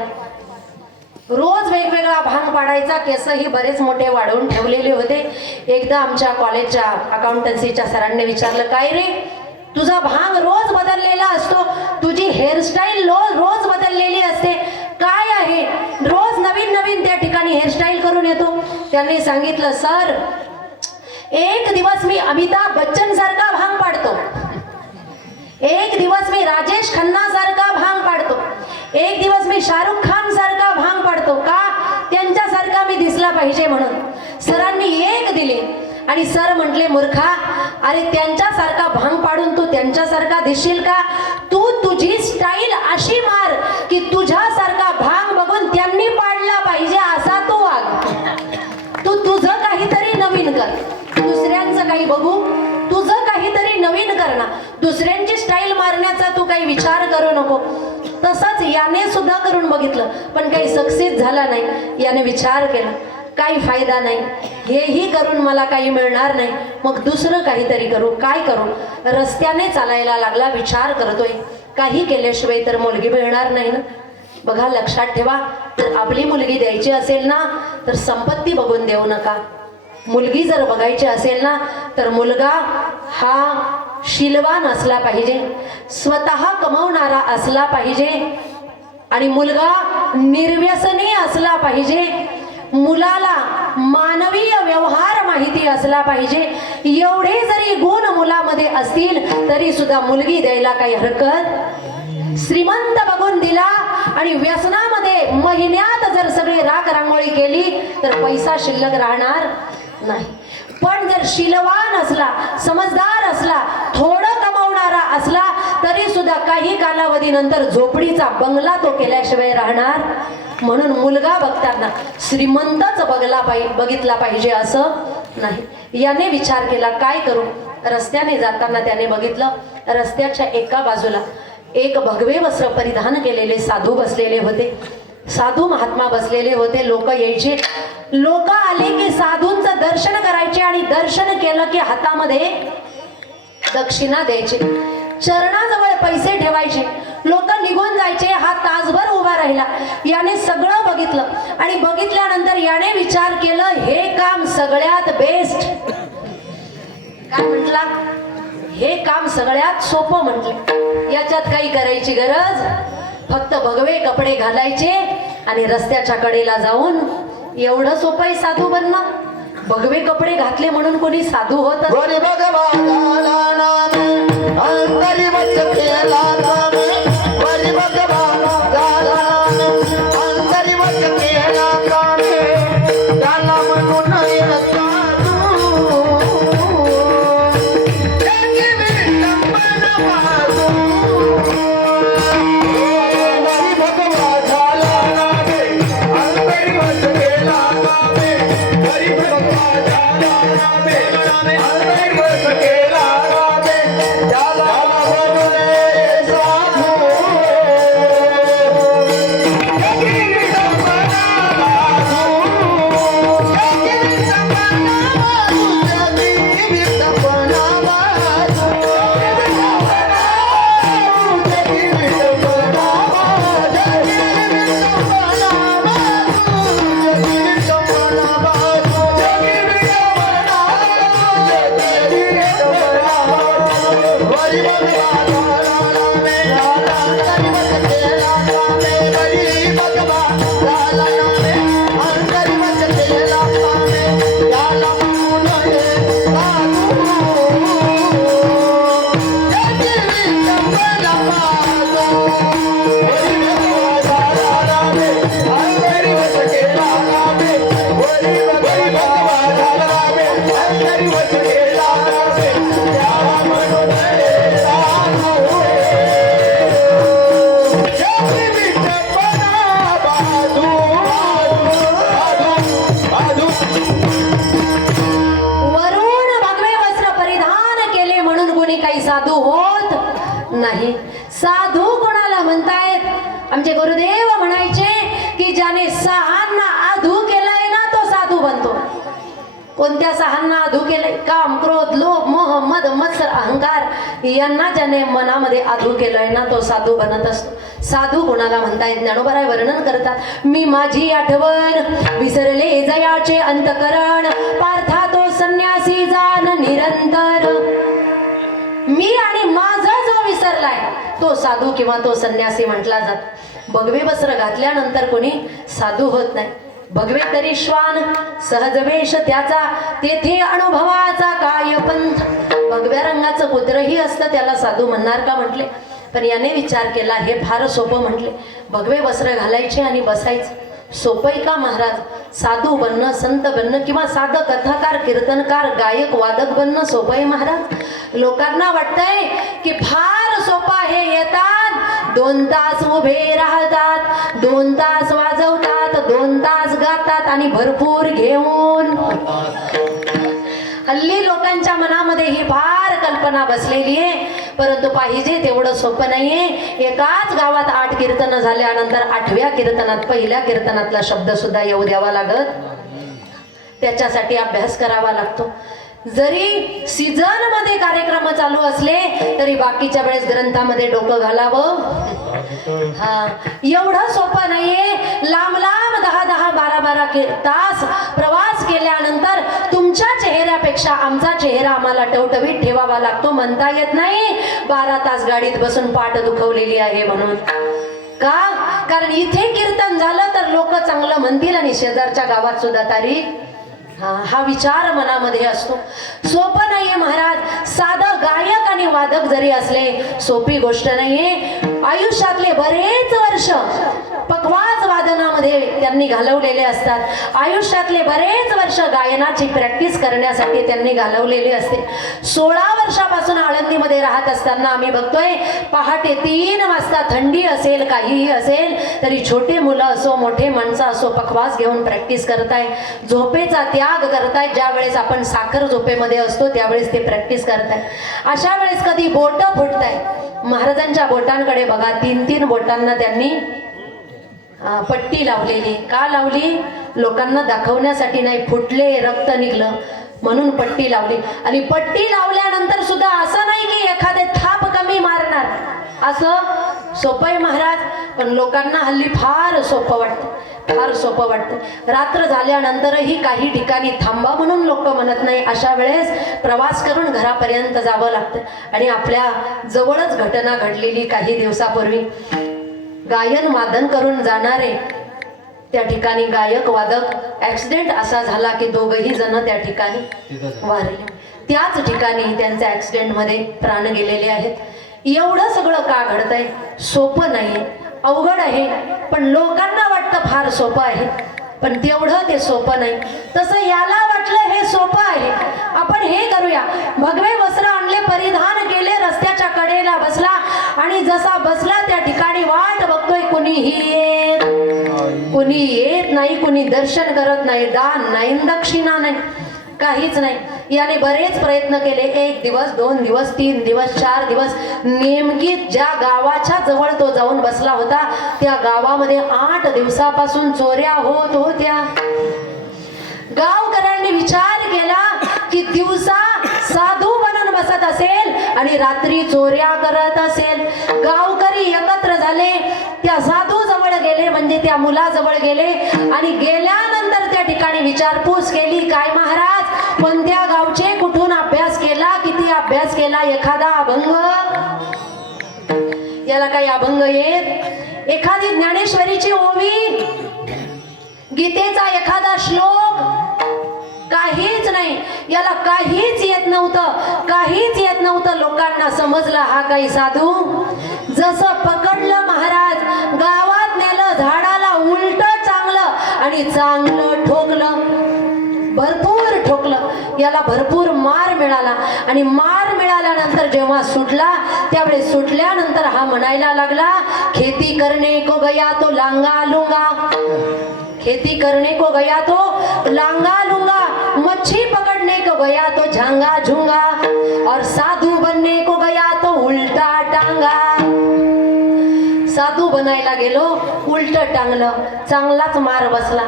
रोज वेगवेगळा भांग पाडायचा. केसही बरेच मोठे वाढवून ठेवलेले होते. एकदा आमच्या कॉलेजच्या अकाउंटन्सीच्या सरांनी विचारलं, काय रे तुझा भांग रोज बदललेला असतो, तुझी हेअरस्टाईल रोज बदललेली असते, काय आहे? रोज नवीन नवीन त्या ठिकाणी हेअरस्टाईल करून येतो. त्यांनी सांगितलं, सर एक दिवस मी अमिताभ बच्चन सारखा भांग पाडतो, एक दिवस मी राजेश खन्ना सारखा भांग पाडतो, एक दिवस मी शाहरुख खान सारखा भांग पाडतो. का? त्यांच्यासारखा मी दिसला पाहिजे म्हणून. सरांनी एक दिली आणि सर म्हटले, मूर्खा, अरे त्यांच्यासारखा भांग पाडून तू त्यांच्यासारखा दिसशील का? तू तुझी स्टाईल अशी मार की तुझ्यासारखा भांग बघून त्यांनी पाडला पाहिजे असा तू वाग. तू तुझं काहीतरी नवीन कर, दुसऱ्यांचं काही बघू, तुझं काहीतरी नवीन कर ना. दुसऱ्यांची स्टाईल मारण्याचा तू काही विचार करू नको. तसंच याने सुद्धा करून बघितलं पण काही सक्सेस झाला नाही. याने विचार केला, काही फायदा नाही, हेही करून मला काही मिळणार नाही, मग दुसरं काहीतरी करू. काय करू? रस्त्याने चालायला लागला. विचार करतोय, काही केल्याशिवाय तर मुलगी मिळणार नाही ना. बघा, लक्षात ठेवा, जर आपली मुलगी द्यायची असेल ना तर संपत्ती बघून देऊ नका. मुलगी जर बघायची असेल ना तर मुलगा हा शीलवान असला पाहिजे, स्वतः कमवणारा असला पाहिजे आणि मुलगा निर्व्यसनी असला पाहिजे. मुलाला मानवीय व्यवहार माहिती असला पाहिजे. एवढे जरी गुण मुलामध्ये असतील तरी सुद्धा मुलगी द्यायला काही हरकत. श्रीमंत बघून दिला आणि व्यसनामध्ये महिन्यात जर सगळी राख रांगोळी केली तर पैसा शिल्लक राहणार नाही. पण जर शीलवान असला, समजदार असला, थोडं कमावणारा असला तरी सुद्धा काही कालावधीनंतर झोपडीचा बंगला तो केल्याशिवाय राहणार. म्हणून मुलगा बघताना श्रीमंतच बघितला पाहिजे असं नाही. याने विचार केला, काय करू? रस्त्याने जाताना त्याने बघितलं, रस्त्याच्या एका बाजूला एक भगवे वस्त्र परिधान केलेले साधू बसलेले होते. साधू महात्मा बसलेले होते. लोक यायचे, लोक आले की साधूंचं दर्शन करायचे आणि दर्शन केलं की हातामध्ये दक्षिणा द्यायचे, चरणाजवळ पैसे ठेवायचे. लोक निघून जायचे. हा तासभर उभा राहिला. याने सगळं बघितलं आणि बघितल्यानंतर याने विचार केलं, हे काम सगळ्यात बेस्ट. काय म्हटला? हे काम सगळ्यात सोपं म्हटलं. याच्यात काही करायची गरज, फक्त भगवे कपडे घालायचे आणि रस्त्याच्या कडेला जाऊन. एवढं सोपं आहे साधू बनणं? भगवे कपडे घातले म्हणून कोणी साधू होत? नाही. साधू कोणाला म्हणतायत? आमचे गुरुदेव म्हणायचे की ज्याने सहांना आधू केलाय ना तो साधू बनतो. कोणत्या सहांना अधू केले? काम, क्रोध, लोभ, मोह, मद, मत्सर, अहंकार यांना ज्याने मनामध्ये अधू केलंय ना तो साधू बनत असतो. साधू कोणाला म्हणतायत? ज्ञानोबराय वर्णन करतात. मी माझी आठवण विसरले जयाचे अंतकरण, पार्था तो संन्यासी जाण निरंतर. मी आणि माझा जो विसरलाय तो साधू किंवा तो संन्यासी म्हटला जातो. भगवे वस्त्र घातल्यानंतर कोणी साधू होत नाही. भगवे तरी श्वान सहज वेश त्याचा, तेथे अनुभवाचा काय पंथ. भगव्या रंगाचं कुत्रही असतं त्याला साधू म्हणणार का म्हटले? पण याने विचार केला हे फार सोपं म्हटले. भगवे वस्त्र घालायचे आणि बसायचं सोपंय का महाराज? साधू बनणं, संत बनणं किंवा साधं कथाकार, कीर्तनकार, गायक, वादक बनणं सोपंय महाराज? लोकांना वाटतंय की फार सोपं आहे. येतात 2 तास उभे राहतात, 2 तास वाजवतात, 2 तास गातात आणि भरपूर घेऊन. हल्ली लोकांच्या मनामध्ये ही फार कल्पना बसलेली आहे, परंतु पाहिजे तेवढं सोपं नाहीये. एकाच गावात 8 कीर्तन झाल्यानंतर 8व्या कीर्तनात पहिल्या कीर्तनातला शब्द सुद्धा येऊ द्यावा लागत. त्याच्यासाठी अभ्यास करावा लागतो. जरी सीझन मध्ये कार्यक्रम चालू असले तरी बाकीच्या वेळेस ग्रंथामध्ये डोकं घालावं. हा, एवढं सोपं नाहीये. लांब लांब 10-10, 12-12 तास प्रवास केल्यानंतर तुमच्या चेहऱ्यापेक्षा आमचा चेहरा आम्हाला टवटवीत ठेवावा लागतो. म्हणता येत नाही 12 तास गाडीत बसून पाठ दुखवलेली आहे म्हणून. का? कारण इथे कीर्तन झालं तर लोक चांगलं म्हणतील आणि शेजारच्या गावात सुद्धा तारीख. हा विचार मनामध्ये असतो. सोपं नाहीये महाराज. साधं गायक आणि वादक जरी असले सोपी गोष्ट नाहीये. आयुष्यातले बरेच वर्ष पखवाज वादनामध्ये त्यांनी घालवलेले असतात. आयुष्यातले बरेच वर्ष गायनाची प्रॅक्टिस करण्यासाठी त्यांनी घालवलेले असते. 16 वर्षापासून आळंदीमध्ये राहत असताना आम्ही बघतोय पहाटे 3 वाजता थंडी असेल काहीही असेल तरी छोटे मुलं असो मोठे माणसं असो पखवाज घेऊन प्रॅक्टिस करताय. झोपेचा त्याग करताय. ज्या वेळेस आपण साखर झोपेमध्ये असतो त्यावेळेस ते प्रॅक्टिस करताय. अशा वेळेस कधी बोट फुटताय. महाराजांच्या बोटांकडे बघा 3-3 बोटांना त्यांनी पट्टी लावलेली. का लावली? लोकांना दाखवण्यासाठी नाही. फुटले, रक्त निघलं म्हणून पट्टी लावली. आणि पट्टी लावल्यानंतर सुद्धा असं नाही की एखादे थाप कमी मारणार. असं सोपंय महाराज. पण लोकांना हल्ली फार सोपं वाटतं, फार सोपं वाटतं. रात्र झाल्यानंतरही काही ठिकाणी थांबा म्हणून लोक म्हणत नाही. अशा वेळेस प्रवास करून घरापर्यंत जावं लागतं. आणि आपल्या जवळच घटना घडलेली काही दिवसापूर्वी. गायन वादन करून जाणारे त्या ठिकाणी गायक वादक ऍक्सिडेंट असा झाला की दोघही जण त्या ठिकाणी वारले. त्याच ठिकाणी त्यांच्या ऍक्सिडेंटमध्ये प्राण गेलेले आहेत. एवढं सगळं का घडतंय? सोपं नाहीये, अवघड आहे. पण लोकांना वाटतं फार सोपं आहे, पण तेवढं ते सोपं नाही. तसं याला वाटलं हे सोपं आहे, आपण हे करूया. भगवे वस्त्र आणले, परिधान केले, रस्त्याच्या कडेला बसला आणि जसा बसला त्या ठिकाणी वाट बघतोय. कुणी येत नाही, कुणी दर्शन करत नाही, दान नाही, दक्षिणा नाही, काहीच नाही. याने बरेच प्रयत्न केले. 1 दिवस, 2 दिवस, 3 दिवस, 4 दिवस. नेमकी ज्या गावाच्या जवळ तो जाऊन बसला होता त्या गावामध्ये 8 दिवसापासून चोऱ्या होत होत्या. गावकऱ्यांनी विचार केला की दिवसा साधू बनून बसत असेल आणि रात्री चोऱ्या करत असेल. गावकरी एकत्र झाले, त्या साधू जवळ गेले, म्हणजे त्या मुलाजवळ गेले आणि गेल्यानंतर त्या ठिकाणी विचारपूस केली. काय महाराज, कोणत्या गावचे, कुठून अभ्यास केला, किती अभ्यास केला, एखादा अभंग? याला काही अभंग येत? एखादी ज्ञानेश्वरीची ओवी, गीतेचा एखादा श्लोक? काहीच नाही. याला काहीच येत नव्हतं, काहीच येत नव्हतं. लोकांना समजलं हा काही साधू. जसं पकडलं महाराज, गावात नेलं, झाडाला उलट चांगलं आणि चांगलं ठोकलं, भरपूर ठोकलं. याला भरपूर मार मिळाला आणि मार मिळाल्यानंतर जेव्हा सुटला त्यावेळेस सुटल्यानंतर हा म्हणायला लागला, खेती करने को गया तो लांगा लूंगा, खेती करने को गया तो लांगा लूंगा, मच्छी पकड़ने को गया तो झांगा झूंगा, और साधू बनने को गया तो उल्टा टांगा. साधू बनायला गेलो, उलट टांगलं, चांगलाच मार बसला.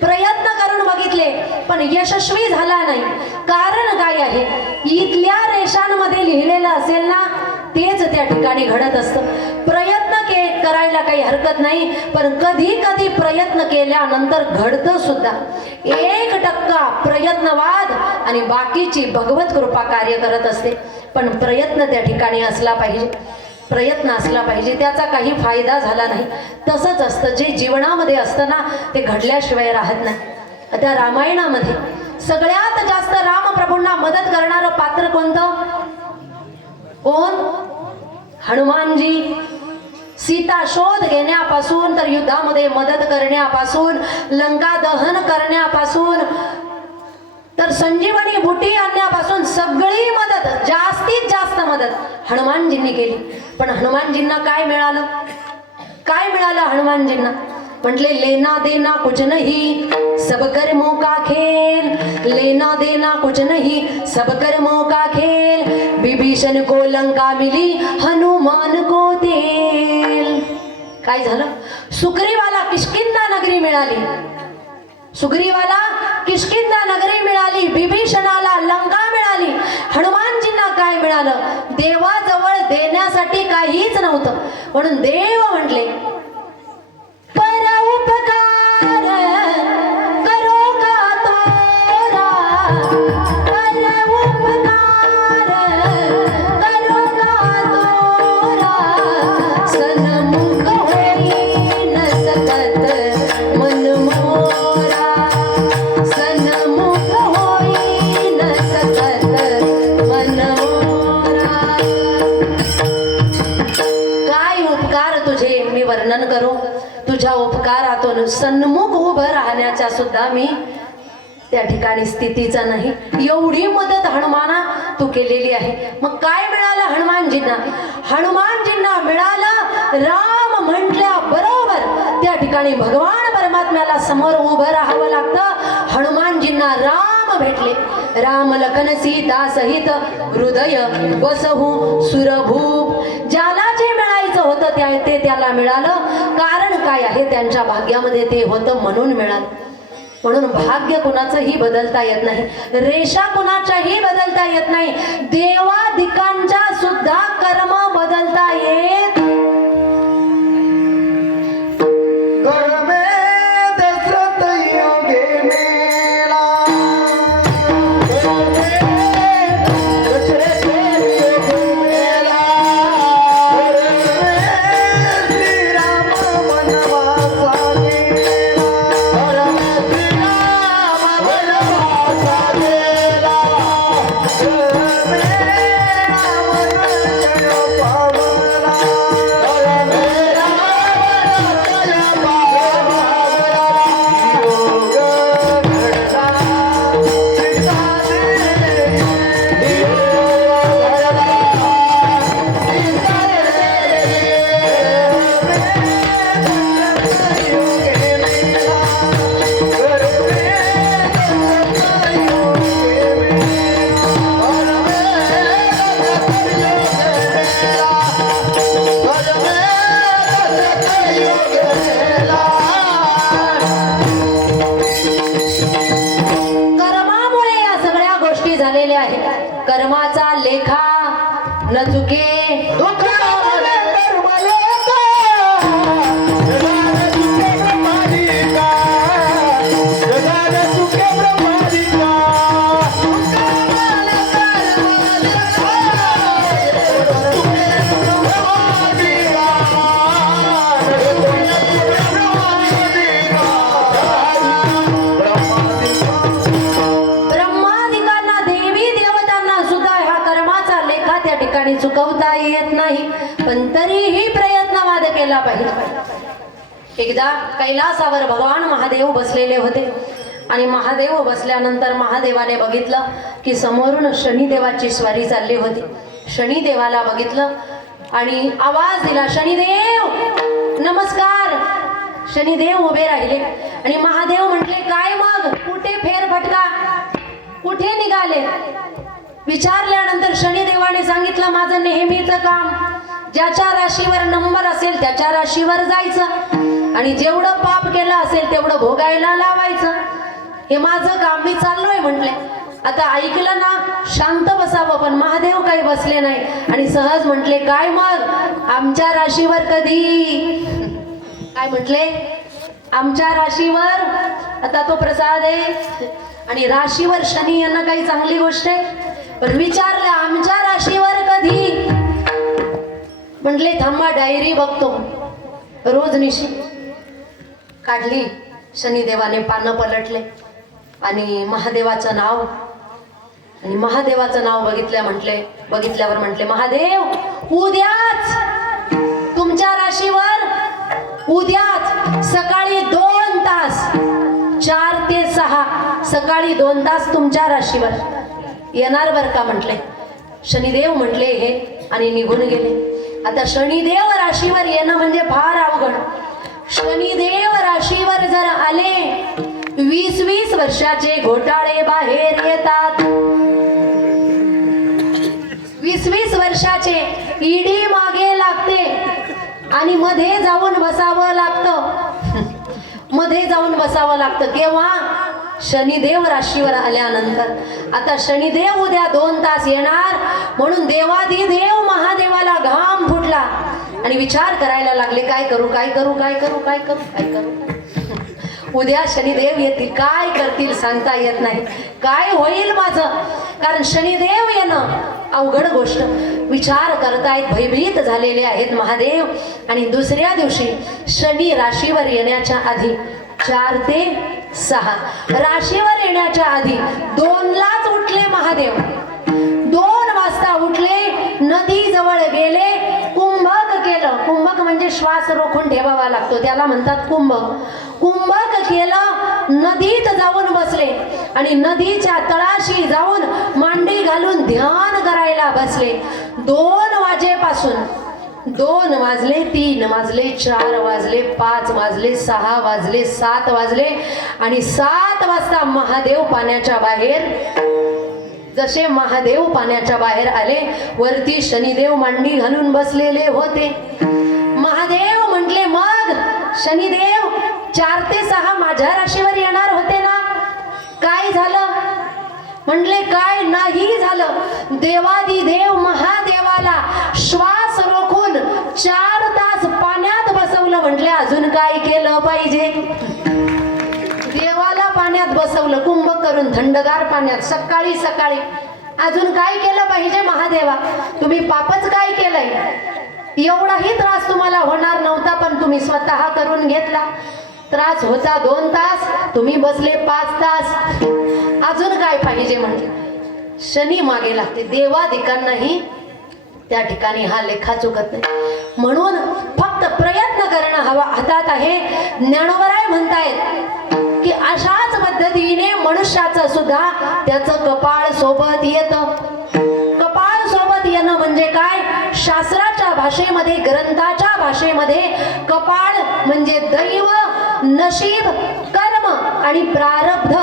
प्रयत्न करून बघितले पण यशस्वी झाला नाही. कारण काय आहे, इथल्या रेषांमध्ये लिहिलेलं असेल ना तेच त्या ठिकाणी घडत असतं. प्रयत्न करायला काही हरकत नाही, पण कधी कधी प्रयत्न केल्यानंतर घडतं सुद्धा. 1% प्रयत्नवाद आणि बाकीची भगवत कृपा कार्य करत असते. पण प्रयत्न त्या ठिकाणी असला पाहिजे, प्रयत्न असला पाहिजे, त्याचा काही फायदा झाला नाही. तसंच असतं, जे जीवनामध्ये असतं ना ते घडल्याशिवाय राहत नाही. त्या रामायणामध्ये सगळ्यात जास्त रामप्रभूंना मदत करणारं पात्र कोणतं? कोण? हनुमानजी. सीता शोध घेण्यापासून तर युद्धामध्ये मदत करण्यापासून, लंका दहन करण्यापासून तर संजीवनी बुटी आणण्यापासून सगळी मदत, जास्तीत जास्त मदत हनुमानजींनी केली. पण हनुमानजींना काय मिळालं? काय मिळालं हनुमानजींना? म्हटले लेना देना कुछ नहीं सब कर्मों का खेल, लेना देना कुछ नहीं सब कर्मों का खेल, विभीषण को लंका मिली हनुमान को तेल. काय झालं? सुग्रीवाला किष्किंधा नगरी मिळाली, सुग्रीवाला किष्किंधा नगरी मिळाली, विभीषणाला लंका मिळाली. हनुमानजींना काय मिळालं? देवाजवळ देण्यासाठी काहीच नव्हतं. म्हणून देव म्हटले परोपकार करो का तोरा, परोपकार करो का तोरा, सन्मुख होई न सकत मन मोरा, सन्मुख होई न सकत मन मोरा. काय उपकार तुझे मी वर्णन करू? तुझ्या उपकारातून सन्मुख उभं राहण्याचा सुद्धा मी त्या ठिकाणी स्थितीचा नाही. एवढी मदत हनुमाना तू केलेली आहे. मग काय मिळालं हनुमानजींना? हनुमानजींना मिळालं राम म्हटल्या बरोबर त्या ठिकाणी भगवान परमात्म्याला समोर उभं राहावं लागतं. हनुमानजींना राम भेटले. राम लखन सीता सहित हृदय बसहू सुरभूप. ज्याला जे मिळायचं होतं ते त्याला मिळालं. कारण काय आहे, त्यांच्या भाग्यामध्ये ते होतं म्हणून मिळालं. म्हणून भाग्य कुणाचंही बदलता येत नाही, रेषा कुणाच्याही बदलता येत नाही, देवादिकांच्या सुद्धा कर्म बदलता येत. कर्माचा लेखा न चुके चुकवता येत नाही, पण तरीही प्रयत्नवाद केला पाहिजे. एकदा कैलासावर भगवान महादेव बसलेले होते आणि महादेव बसल्यानंतर महादेवाने बघितलं की समोरून शनिदेवाची स्वारी चालली होती. शनिदेवाला बघितलं आणि आवाज दिला, शनिदेव नमस्कार. शनिदेव उभे राहिले आणि महादेव म्हटले, काय मग कुठे फेरफटका, कुठे निघाले? विचारल्यानंतर शनिदेवाने सांगितलं, माझं नेहमीचं काम, ज्याच्या राशीवर नंबर असेल त्याच्या राशीवर जायचं आणि जेवढं पाप केलं असेल तेवढं भोगायला लावायचं. हे माझं काम, मी चाललोय म्हटले. आता ऐकलं ना, शांत बसावं, पण महादेव काही बसले नाही आणि सहज म्हटले, काय मग आमच्या राशीवर कधी? काय म्हटले? आमच्या राशीवर. आता तो प्रसाद आहे आणि राशीवर शनी यांना काही चांगली गोष्ट आहे, पण विचारलं आमच्या राशीवर कधी? म्हटले थांबा डायरी बघतो. रोज निशी काढली, शनिदेवाने पानं पलटले आणि महादेवाचं नाव बघितल्यावर म्हटले, महादेव उद्याच तुमच्या राशीवर, उद्याच सकाळी 2 तास 4 ते 6 सकाळी 2 तास तुमच्या राशीवर येणार बर का म्हटले. शनिदेव म्हटले हे आणि निघून गेले. आता शनिदेव राशीवर येणं म्हणजे फार अवघड. शनिदेव राशीवर जर आले, 20-20 वर्षाचे घोटाळे बाहेर येतात. 20-20 वर्षाचे ईडी मागे लागते आणि मध्ये जाऊन बसावं लागतं. केव्हा? शनिदेव राशीवर आल्यानंतर. आता शनिदेव उद्या 2 तास येणार म्हणून देवादिदेव महादेवाला घाम फुटला आणि विचार करायला लागले, काय करू. उद्या शनिदेव येतील, काय करतील सांगता येत नाही, काय होईल माझं, कारण शनिदेव येणं अवघड गोष्ट. विचार करतायत, भयभीत झालेले आहेत महादेव. आणि दुसऱ्या दिवशी शनी राशीवर येण्याच्या आधी 4 ते 6 राशीवर येण्याच्या आधी 2लाच उठले महादेव. 2 वाजता उठले, नदी जवळ गेले, कुंभक केलं. कुंभक म्हणजे श्वास रोखून ठेवावा लागतो, त्याला म्हणतात कुंभक. कुंभक केलं, नदीत जाऊन बसले आणि नदीच्या तळाशी जाऊन मांडी घालून ध्यान करायला बसले. 2 वाजेपासून 2 वाजले, 3 वाजले, 4 वाजले, 5 वाजले, 6 वाजले, 7 वाजले आणि 7 वाजता महादेव पाण्याच्या बाहेर. जसे महादेव पाण्याच्या बाहेर आले, वरती शनिदेव मांडी घालून बसलेले होते. महादेव म्हटले, मग शनिदेव 4 ते 6 माझ्या राशीवर येणार होते ना, काय झालं? म्हटले काय नाही झालं. देवादिदेव महादेवाला श्वास रोखून 4 तास पाण्यात बसवलं. म्हटले अजून काय केलं पाहिजे? देवाला पाण्यात बसवलं, कुंभक करून थंडगार पाण्यात सकाळी सकाळी. अजून काय केलं पाहिजे महादेवा? तुम्ही पापच काय केलंय? एवढाही त्रास तुम्हाला होणार नव्हता, पण तुम्ही स्वतः करून घेतला. त्रास होता 2 तास, तुम्ही बसले 5 तास. अजून काय पाहिजे? म्हणजे शनी मागे लागते. देवादिकांनाही त्या ठिकाणी हा लेखा चुकत नाही. म्हणून फक्त प्रयत्न करणं हवा हातात आहे. ज्ञानोबराय म्हणतायत की अशाच पद्धतीने मनुष्याचं सुद्धा त्याचं कपाळ सोबत येतं. कपाळ सोबत येणं म्हणजे काय? शास्त्राच्या भाषेमध्ये, ग्रंथाच्या भाषेमध्ये कपाळ म्हणजे दैव, नशीब, कर्म आणि प्रारब्ध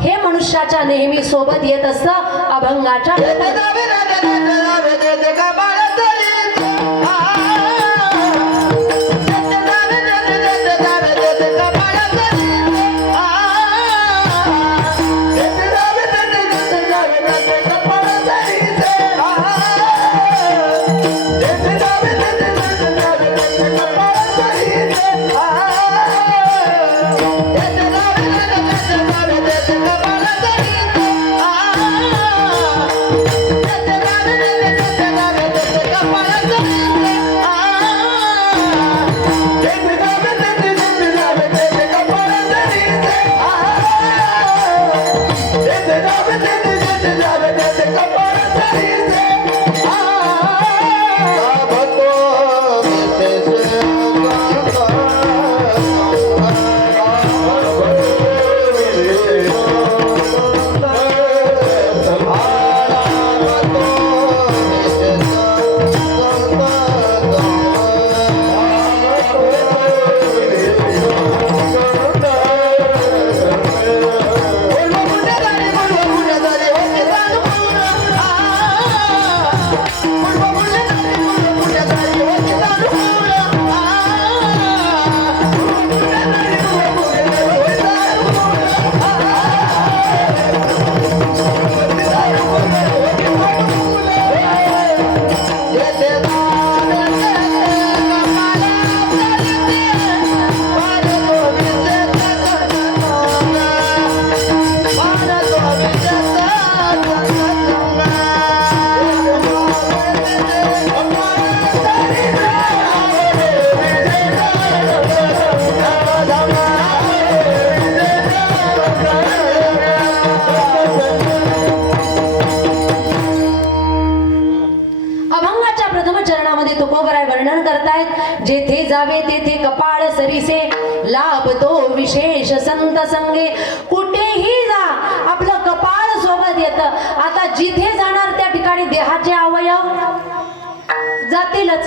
हे मनुष्याच्या नेहमी सोबत येत असतं. अभंगाच्या जेथे जावे तेथे कपाळ सरीसे लाभतो विशेष संत संगे. कुठेही जा आपलं कपाळ सोबत येतं. आता जिथे जाणार त्या ठिकाणी देहाचे अवयव जातीलच.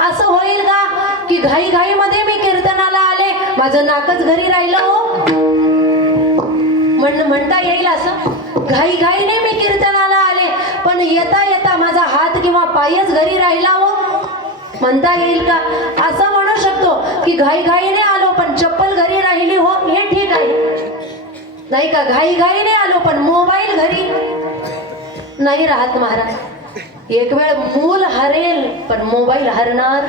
असं होईल का की घाई घाई मध्ये मी कीर्तनाला आले माझं नाकच घरी राहिलं हो म्हणता येईल असं? घाई घाईने मी कीर्तनाला आले पण येता येता माझा हात किंवा पायच घरी राहिला हो म्हणता येईल का? असं म्हणू शकतो की घाई घाईने आलो पण चप्पल घरी राहिली हो हे ठीक आहे नाही का? घाई घाईने आलो पण मोबाईल घरी नाही राहत महाराज. एक वेळ मूल हरेल पण मोबाईल हरणार.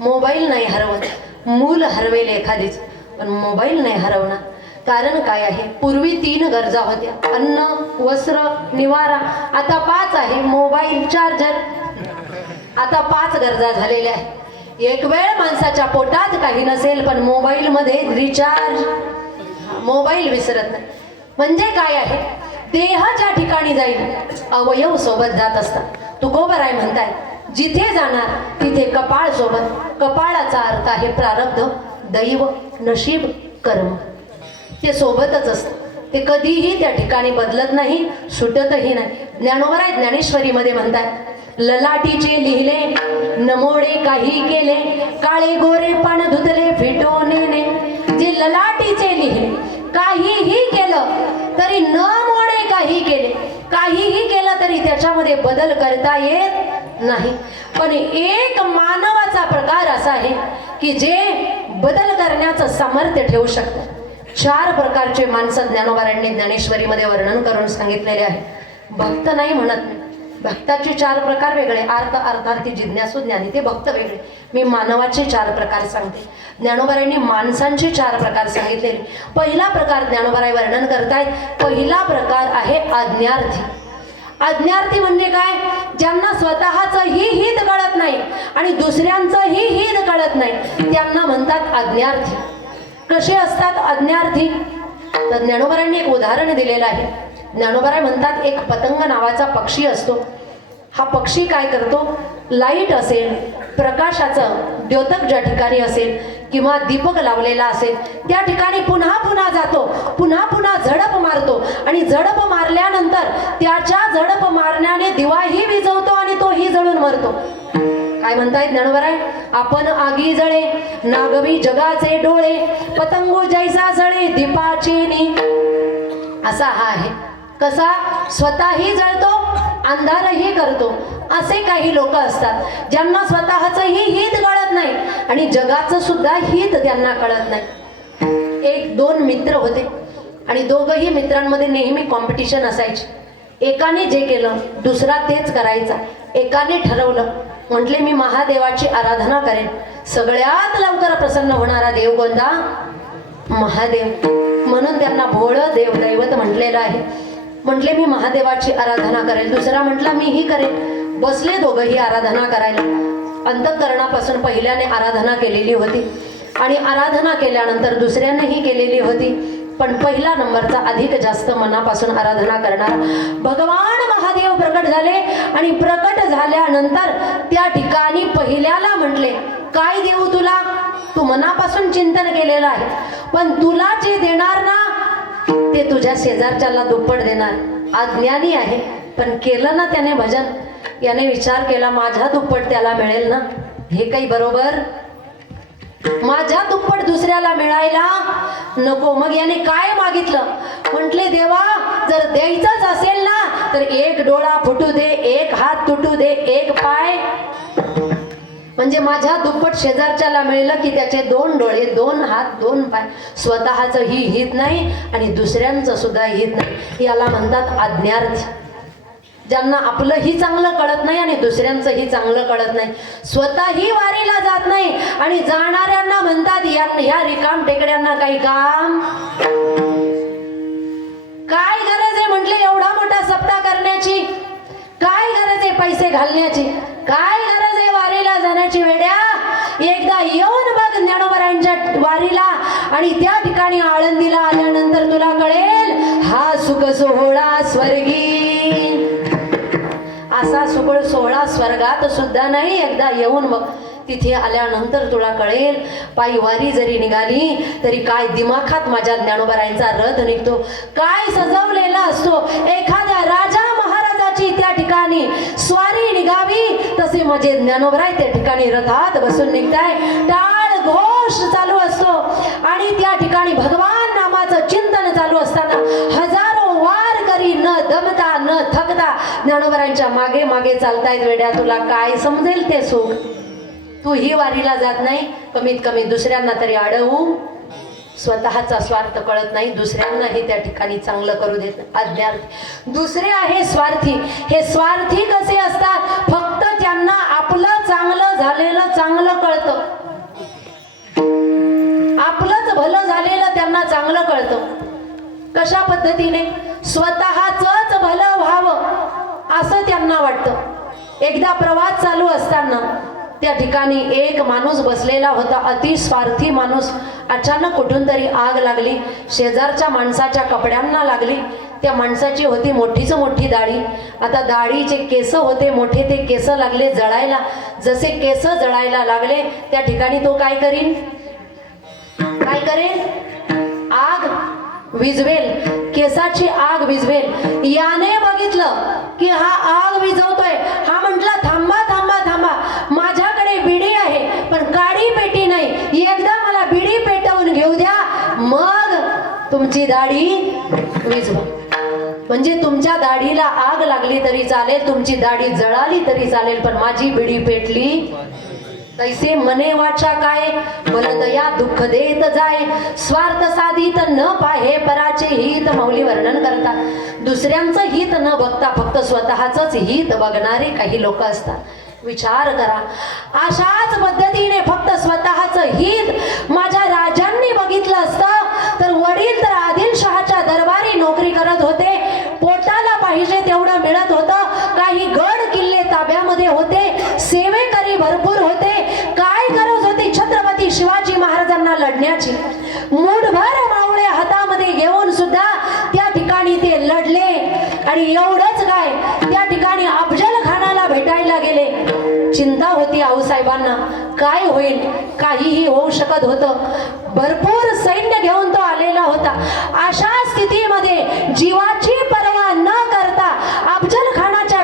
मोबाईल नाही हरवत, मूल हरवेल एखादीच पण मोबाईल नाही हरवणार. कारण काय आहे? पूर्वी 3 गरजा होत्या, अन्न वस्त्र निवारा. आता 5 आहे, मोबाईल चार्जर. आता 5 गरजा झालेल्या आहेत. एक वेळ माणसाच्या पोटात काही नसेल पण मोबाईल मध्ये रिचार्ज. मोबाईल विसरत नाही. म्हणजे काय आहे? देह ज्या ठिकाणी जाईल अवयव सोबत जात असतात. तुकोबराय म्हणताय जिथे जाणार तिथे कपाळ सोबत. कपाळाचा अर्थ आहे प्रारब्ध, दैव, नशीब, कर्म. ते सोबतच असतं. ते कधीही त्या ठिकाणी बदलत नाही, सुटतही नाही. ज्ञानोबराय ज्ञानेश्वरीमध्ये म्हणतात ललाटीचे लिहिले नमोडे काही केले काळे गोरे पान धुतले फिटून नेणे. जे ललाटीचे लिहिले काहीही केलं तरी न मोडे काही केले काहीही केलं तरी त्याच्यामध्ये बदल करता येत नाही. पण एक मानवाचा प्रकार असा आहे की जे बदल करण्याचं सामर्थ्य ठेवू शकतं. 4 प्रकारचे माणसं ज्ञानोबारांनी ज्ञानेश्वरीमध्ये वर्णन करून सांगितलेले आहे. भक्त नाही म्हणत मी. भक्ताचे 4 प्रकार वेगळे. अर्थार्थी जिज्ञासू ज्ञानी ते भक्त वेगळे. मी मानवाचे 4 प्रकार सांगते. ज्ञानोबारांनी माणसांचे 4 प्रकार सांगितलेले. पहिला प्रकार ज्ञानोबाराय वर्णन करतायत. पहिला प्रकार आहे आज्ञार्थी. आज्ञार्थी म्हणजे काय? ज्यांना स्वतःचंही हित कळत नाही आणि दुसऱ्यांचंही हित कळत नाही त्यांना म्हणतात आज्ञार्थी. कसे असतात आज्ञार्थी? तर ज्ञानोबारांनी एक उदाहरण दिलेलं आहे. ज्ञानोबाराय म्हणतात एक पतंग नावाचा पक्षी असतो. हा पक्षी काय करतो? लाईट असेल, प्रकाशाचं द्योतक ज्या ठिकाणी असेल किंवा दीपक लावलेला असेल त्या ठिकाणी पुन्हा पुन्हा जातो, पुन्हा पुन्हा झडप मारतो आणि झडप मारल्यानंतर त्याच्या झडप मारण्याने दिवाही विझवतो आणि तोही जळून मरतो. काय म्हणतायत ज्ञानोबाराय? आपण आगी जळे नागवी जगाचे डोळे पतंगो जैसा जळे दीपाचे नी. असा हा आहे. कसा? स्वतःही जळतो अंधारही करतो. असे काही लोक असतात ज्यांना स्वतःचंही हित कळत नाही आणि जगाचं सुद्धा हित त्यांना कळत नाही. 1-2 मित्र होते आणि दोघंही मित्रांमध्ये नेहमी कॉम्पिटिशन असायची. एकाने जे केलं दुसरा तेच करायचा. एकाने ठरवलं म्हटले मी महादेवाची आराधना करेन. सगळ्यात लवकर प्रसन्न होणारा देव कोणता? महादेव. म्हणून त्यांना भोळं देवदैवत म्हटलेलं आहे. म्हटले मी महादेवाची आराधना करेल. दुसरा म्हटला मीही करेन. बसले दोघंही आराधना करायला. अंतःकरणापासून पहिल्याने आराधना केलेली होती आणि आराधना केल्यानंतर दुसऱ्यानेही केलेली होती. पण पहिला नंबरचा अधिक जास्त मनापासून आराधना करणारा भगवान महादेव प्रकट झाले आणि प्रकट झाल्यानंतर त्या ठिकाणी पहिल्याला म्हटले काय देऊ तुला? तू मनापासून चिंतन केलेलं आहे पण तुला जे देणार ना ते तुझ्या शेजारच्याला दुप्पट देणार. अज्ञानी आहे पण केलं ना त्याने भजन. याने विचार केला माझ्या दुप्पट त्याला मिळेल ना. हे काही बरोबर? माझ्या दुप्पट दुसऱ्याला मिळायला नको. मग याने काय मागितलं? म्हटले देवा जर द्यायचंच असेल ना तर 1 डोळा फुटू दे, 1 हात तुटू दे, 1 पाय. म्हणजे माझ्या दुप्पट शेजारच्याला मिळलं की त्याचे 2 डोळे, 2 हात, 2 पाय. स्वतःचं ही हित नाही आणि दुसऱ्यांचं सुद्धा हित नाही. याला म्हणतात अज्ञार्थी. ज्यांना आपलंही चांगलं कळत नाही आणि दुसऱ्यांचंही चांगलं कळत नाही. स्वतःही वारीला जात नाही आणि जाणाऱ्यांना म्हणतात ह्या रिकाम टेकड्यांना काही काम. काय गरज आहे म्हटले एवढा मोठा सप्ताह करण्याची? काय गरज आहे पैसे घालण्याची? काय गरज आहे वारीला जाण्याची? वेड्या एकदा येऊन बघ ज्ञानोबारांच्या वारीला आणि त्या ठिकाणी आळंदीला आल्यानंतर तुला कळेल हा सुख सोहळा स्वर्गी. असा सुख सोहळा स्वर्गात सुद्धा नाही. एकदा येऊन बघ. तिथे आल्यानंतर तुला कळेल, पायवारी जरी निघाली तरी काय दिमाखात माझ्या ज्ञानोबरायांचा रथ निघतो, काय सजवलेला असतो. एखाद्या राजा महाराजाची त्या ठिकाणी स्वारी निघावी तसे माझे ज्ञानोबराय त्या ठिकाणी रथात बसून निघताय. टाळ घोष चालू असतो आणि त्या ठिकाणी भगवान नामाचं चिंतन चालू असताना हजारो वारकरी न दमता न थकता ज्ञानोबरांच्या मागे मागे चालतायत. वेड्या, तुला काय समजेल ते सुख? तू ही वारीला जात नाही, कमीत कमी दुसऱ्यांना तरी अडवू. स्वतःचा स्वार्थ कळत नाही, दुसऱ्यांनाही त्या ठिकाणी चांगलं करू देत अज्ञार्थी. दुसरे आहे स्वार्थी. हे स्वार्थी कसे असतात? फक्त त्यांना आपलं चांगलं झालेलं चांगलं कळतं, आपलंच भलं झालेलं त्यांना चांगलं कळतं. कशा पद्धतीने? स्वतःच भलं व्हावं असं त्यांना वाटतं. एकदा प्रवास चालू असताना त्या ठिकाणी एक माणूस बसलेला होता, अति स्वार्थी माणूस. अचानक कुठून तरी आग लागली, शेजारच्या माणसाच्या कपड्यांना लागली. त्या माणसाची होती मोठीच मोठी दाढी. आता दाढीचे केस होते मोठे, ते केस लागले जळायला. जसे केस जळायला लागले त्या ठिकाणी तो काय करीन? काय करेल? आग विझवेल, केसाची आग विझवेल. याने बघितलं की हा आग विझवतोय. हा म्हटला, थांबा थांबा थांबा, माझ्याकडे बिडी आहे पण काडी पेटी नाही, एकदा मला बिडी पेटवून घेऊ द्या, मग तुमची दाढी विझवा. म्हणजे तुमच्या दाढीला आग लागली तरी चालेल, तुमची दाढी जळाली तरी चालेल, पण माझी बिडी पेटली तैसे मने वाचा काय, बलदया दुःख देत जाय, स्वार्थ साधित न पाहे पराचे हित. माऊली वर्णन करतात, दुसऱ्यांचं हित न बघता फक्त स्वतःच हित बघणारे काही लोक असतात. विचार करा, अशाच पद्धतीने फक्त स्वतःच हित माझ्या राजांनी बघितलं असतं तर वडील तर आदिलशहाच्या दरबारी नोकरी करत होते, पोटाला पाहिजे तेवढं मिळत होतं, काही गड किल्ले ताब्यामध्ये होते, सेवेकरी भरपूर होते. काय गरज होती छत्रपती शिवाजी महाराजांना लढण्याची? मुठभर मावळे हातामध्ये घेऊन सुद्धा त्या ठिकाणी ते लढले. आणि एवढंच काय, त्या ठिकाणी अफजल खानाला भेटायला गेले. चिंता होती आऊसाहेबांना, काय होईल? काहीही होऊ शकत होतं. भरपूर सैन्य घेऊन तो आलेला होता. अशा स्थितीमध्ये जीवाची पर्वा न करता अफजल खानाच्या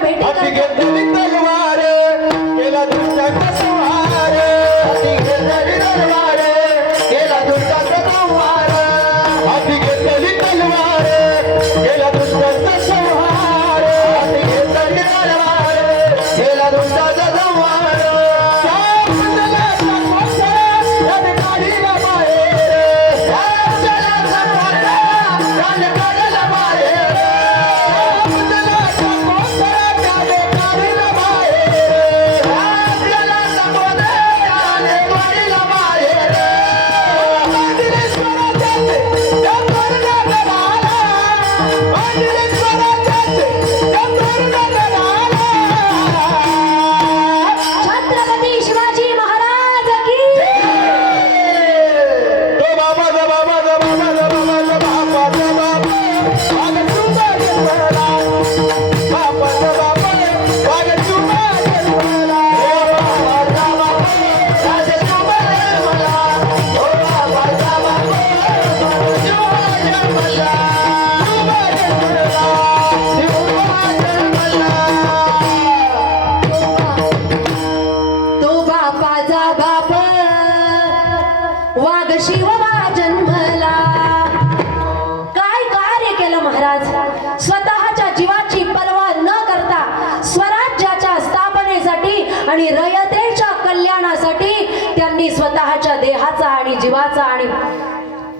आणि रयतेच्या कल्याणासाठी त्यांनी स्वतःच्या देहाचा आणि जीवाचा आणि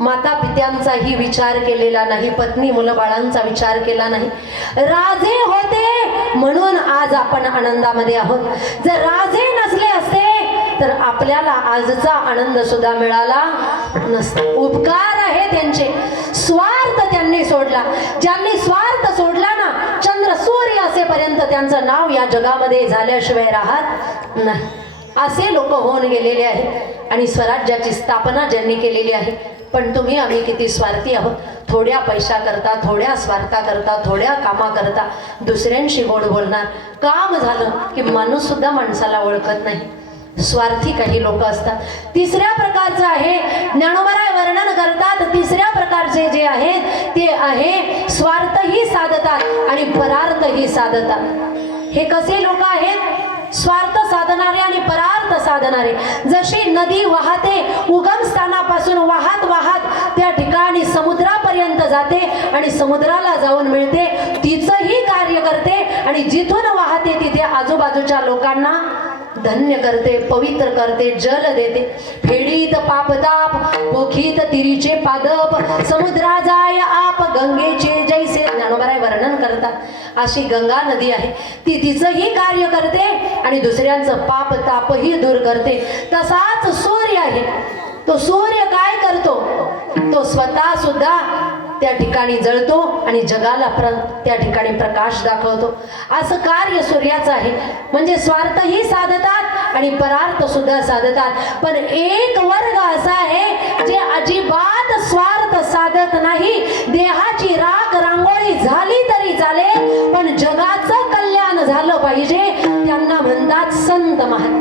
माता पित्यांचाही विचार केलेला नाही, पत्नी मुलं बाळांचा विचार केला नाही. राजे होते म्हणून आज आपण आनंदामध्ये आहोत. जर राजे नसले असते तर आपल्याला आजचा आनंद सुद्धा मिळाला नसता. उपकार आहे त्यांचे. स्वार्थ त्यांनी सोडला. ज्यांनी स्वार्थ सोडला ना, चंद्र सूर्य असेपर्यंत त्यांचं नाव या जगामध्ये झाल्याशिवाय राहत नाही. असे लोक होऊन गेलेले आहेत आणि स्वराज्याची स्थापना ज्यांनी केलेली आहे. पण तुम्ही आम्ही किती स्वार्थी आहोत. थोड्या पैसा करता, थोड्या स्वार्था करता, थोड्या कामा करता दुसऱ्यांशी गोड बोलणार. काम झालं की माणूस सुद्धा माणसाला ओळखत नाही. स्वार्थी काही लोक असतात. तिसऱ्या प्रकारचं आहे, ज्ञानोबराय वर्णन करतात, तिसऱ्या प्रकारचे जे आहेत ते आहे स्वार्थही साधतात आणि परार्थही साधतात. हे कसे लोक आहेत? स्वार्थ साधणारे आणि परार्थ साधणारे. जशी नदी वाहते, उगम स्थानापासून वाहत वाहत त्या ठिकाणी समुद्रापर्यंत जाते आणि समुद्राला जाऊन मिळते, तिचंही कार्य करते आणि जिथून वाहते तिथे आजूबाजूच्या लोकांना धन्य करते, पवित्र करते, जल देते. फेडीत पापताप, पोखीत तिरीचे पादप, समुद्रा जाय आप गंगेचे जैसे. ज्ञानोबराय वर्णन करतात. अशी गंगा नदी आहे, ती तिचंही कार्य करते आणि दुसऱ्यांचं पाप तापही दूर करते. तसाच सूर्य आहे, तो सूर्य काय करतो? तो स्वतः सुद्धा त्या ठिकाणी जळतो आणि जगाला त्या ठिकाणी प्रकाश दाखवतो. असं कार्य सूर्याचं आहे. म्हणजे स्वार्थही साधतात आणि परार्थ सुद्धा साधतात. पण एक वर्ग असा आहे जे अजिबात स्वार्थ साधत नाही. देहाची राख रांगोळी झाली तरी चालेल, पण जगाचं कल्याण झालं पाहिजे. त्यांना म्हणतात संत महात्मा.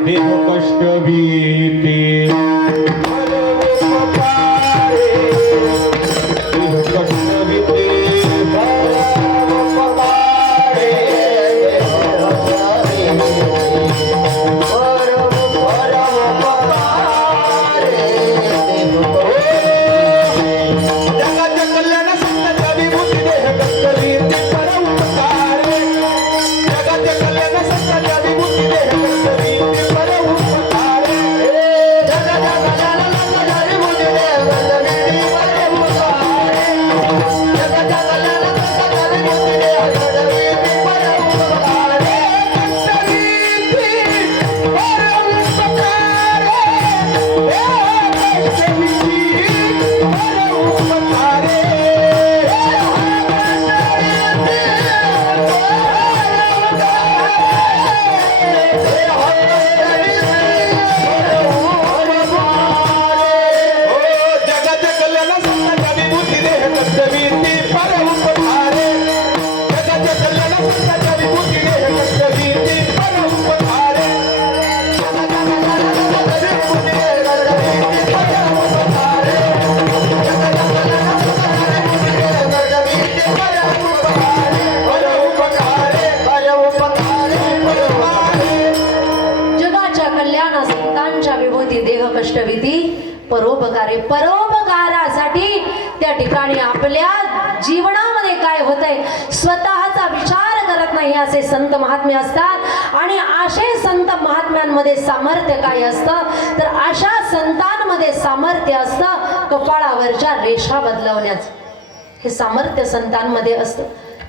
देह कष्ट भीती परोपकारे. परोपकारासाठी त्या ठिकाणी आपल्या जीवनामध्ये काय होतंय स्वतःचा विचार करत नाही असे संत महात्मे असतात. आणि असे संत महात्म्यांमध्ये सामर्थ्य काय असतं तर अशा संतांमध्ये सामर्थ्य असतं कपाळावरच्या रेषा बदलवण्याचं. हे सामर्थ्य संतांमध्ये असतं.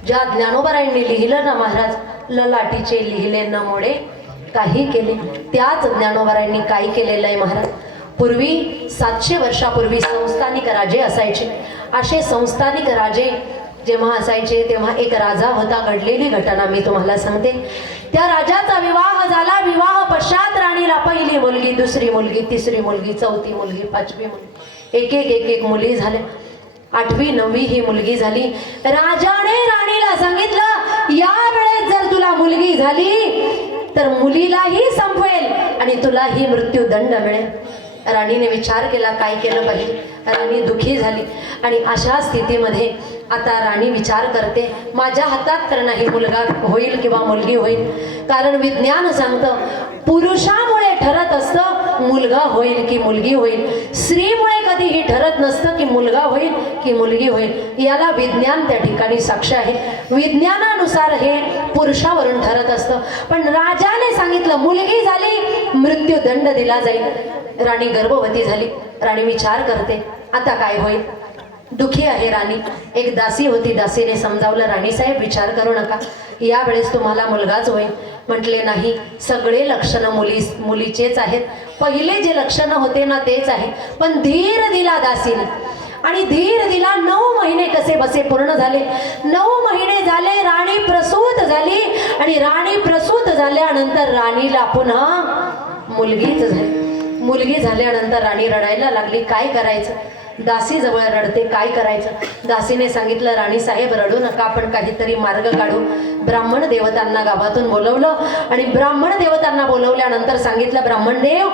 ज्या ज्ञानोबरायांनी लिहिलं ना महाराज, ललाटीचे लिहिले न मोडे काही केले, त्याच ज्ञानोबरायांनी काय केलेलं आहे महाराज. पूर्वी 700 वर्षापूर्वी संस्थानिक राजे असायचे. असे संस्थानिक राजे जेव्हा असायचे तेव्हा एक राजा होता. घडलेली घटना मी तुम्हाला सांगते. त्या राजाचा विवाह झाला. विवाह पश्चात राणीला पहिली मुलगी, दुसरी मुलगी, तिसरी मुलगी, चौथी मुलगी, पाचवी मुलगी, एक एक मुली झाल्या. 8वी 9वी ही मुलगी झाली. राजाने राणीला सांगितलं, या वेळेस जर तुला मुलगी झाली तर मुलीलाही संपवेल आणि तुलाही मृत्यूदंड मिळेल. राणीने विचार केला काय केलं पाहिजे. राणी दुखी झाली आणि अशा स्थितीमध्ये आता राणी विचार करते, माझ्या हातात तर नाही मुलगा होईल किंवा मुलगी होईल. कारण विज्ञान सांगतं पुरुषामुळे ठरत असतं मुलगा होईल की मुलगी होईल. स्त्रीमुळे कधीही ठरत नसतं की मुलगा होईल की मुलगी होईल. याला विज्ञान त्या ठिकाणी साक्ष आहे. विज्ञानानुसार हे पुरुषावरून ठरत असतं. पण राजाने सांगितलं मुलगी झाली मृत्यूदंड दिला जाईल. राणी गर्भवती झाली. राणी विचार करते आता काय होईल. दुखी आहे राणी. एक दासी होती. दासीने समजावलं, राणीसाहेब विचार करू नका, यावेळेस तुम्हाला मुलगाच होईल. म्हटले नाही, सगळे लक्षणं मुलीचेच आहेत. पहिले जे लक्षणं होते ना तेच आहे. पण धीर दिला दासीने आणि धीर दिला. 9 महिने कसे बसे पूर्ण झाले. 9 महिने झाले. राणी प्रसूत झाली आणि राणी प्रसूत झाल्यानंतर राणीला पुन्हा मुलगीच झाली. मुलगी झाल्यानंतर राणी रडायला लागली. काय करायचं. दासी जवळ रडते, काय करायचं? दासीने सांगितलं, राणी साहेब रडू नका, आपण काहीतरी मार्ग काढू. ब्राह्मण देवतांना गावातून बोलवलं आणि ब्राह्मण देवतांना बोलवल्यानंतर सांगितलं, ब्राह्मण देव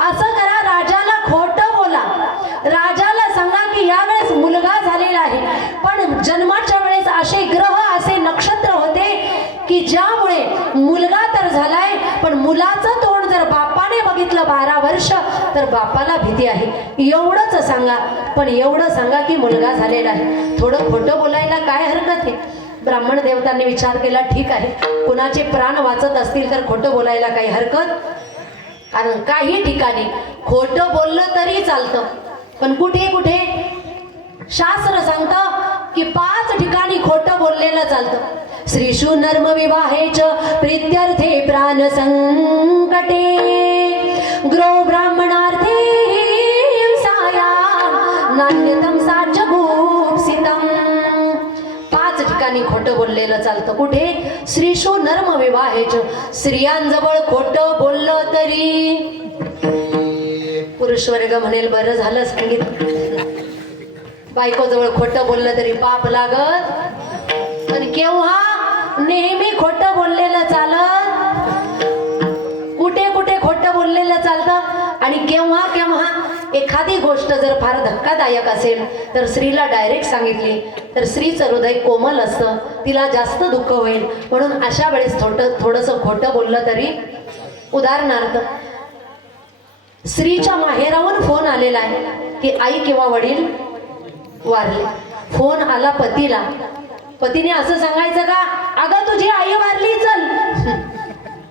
असं करा, राजाला खोटं बोला, राजाला सांगा की यावेळेस मुलगा झालेला आहे, पण जन्माच्या वेळेस असे ग्रह असे नक्षत्र होते की ज्यामुळे मुलगा तर झालाय, पण मुलाचं तोंड जर बापाने बघितलं 12 वर्ष तर बापाला भीती आहे. एवढंच सांगा, पण एवढं सांगा की मुलगा झालेला आहे. थोडं खोटं बोलायला काय हरकत आहे? ब्राह्मण देवतांनी विचार केला, ठीक आहे, कुणाचे प्राण वाचत असतील तर खोटं बोलायला काही हरकत. कारण काही ठिकाणी खोटं बोललं तरी चालतं, पण कुठे कुठे शास्त्र सांगतं की 5 ठिकाणी खोटं बोललेलं चालतं. श्रीषु नर्म विवाहेच प्रीत्यर्थे प्राण संकटे ग्रो ब्राह्मणार्थे हिंसाया नान्यतम साच गुप्सितम. 5 ठिकाणी खोटं बोललेलं चालतं. कुठे? श्रीषु नर्म विवाहेच, स्त्रियांजवळ खोटं बोललं तरी. पुरुष वर्ग म्हणेल, बरं झालं सांगितलं, बायकोजवळ खोटं बोललं तरी पाप लागत. पण केव्हा? नेहमी खोटं बोललेलं चालत. कुठे कुठे खोटं बोललेलं चालतं आणि केव्हा केव्हा एखादी गोष्ट जर फार धक्कादायक असेल तर स्त्रीला डायरेक्ट सांगितली तर स्त्रीचं हृदय कोमल असतं, तिला जास्त दुःख होईल, म्हणून अशा वेळेस थोडंसं खोटं बोललं तरी. उदाहरणार्थ, स्त्रीच्या माहेरावरून फोन आलेला आहे की आई किंवा वडील वारले. फोन आला पतीला, पतीने असं सांगायचं का, अगं तुझी आई वारली चल,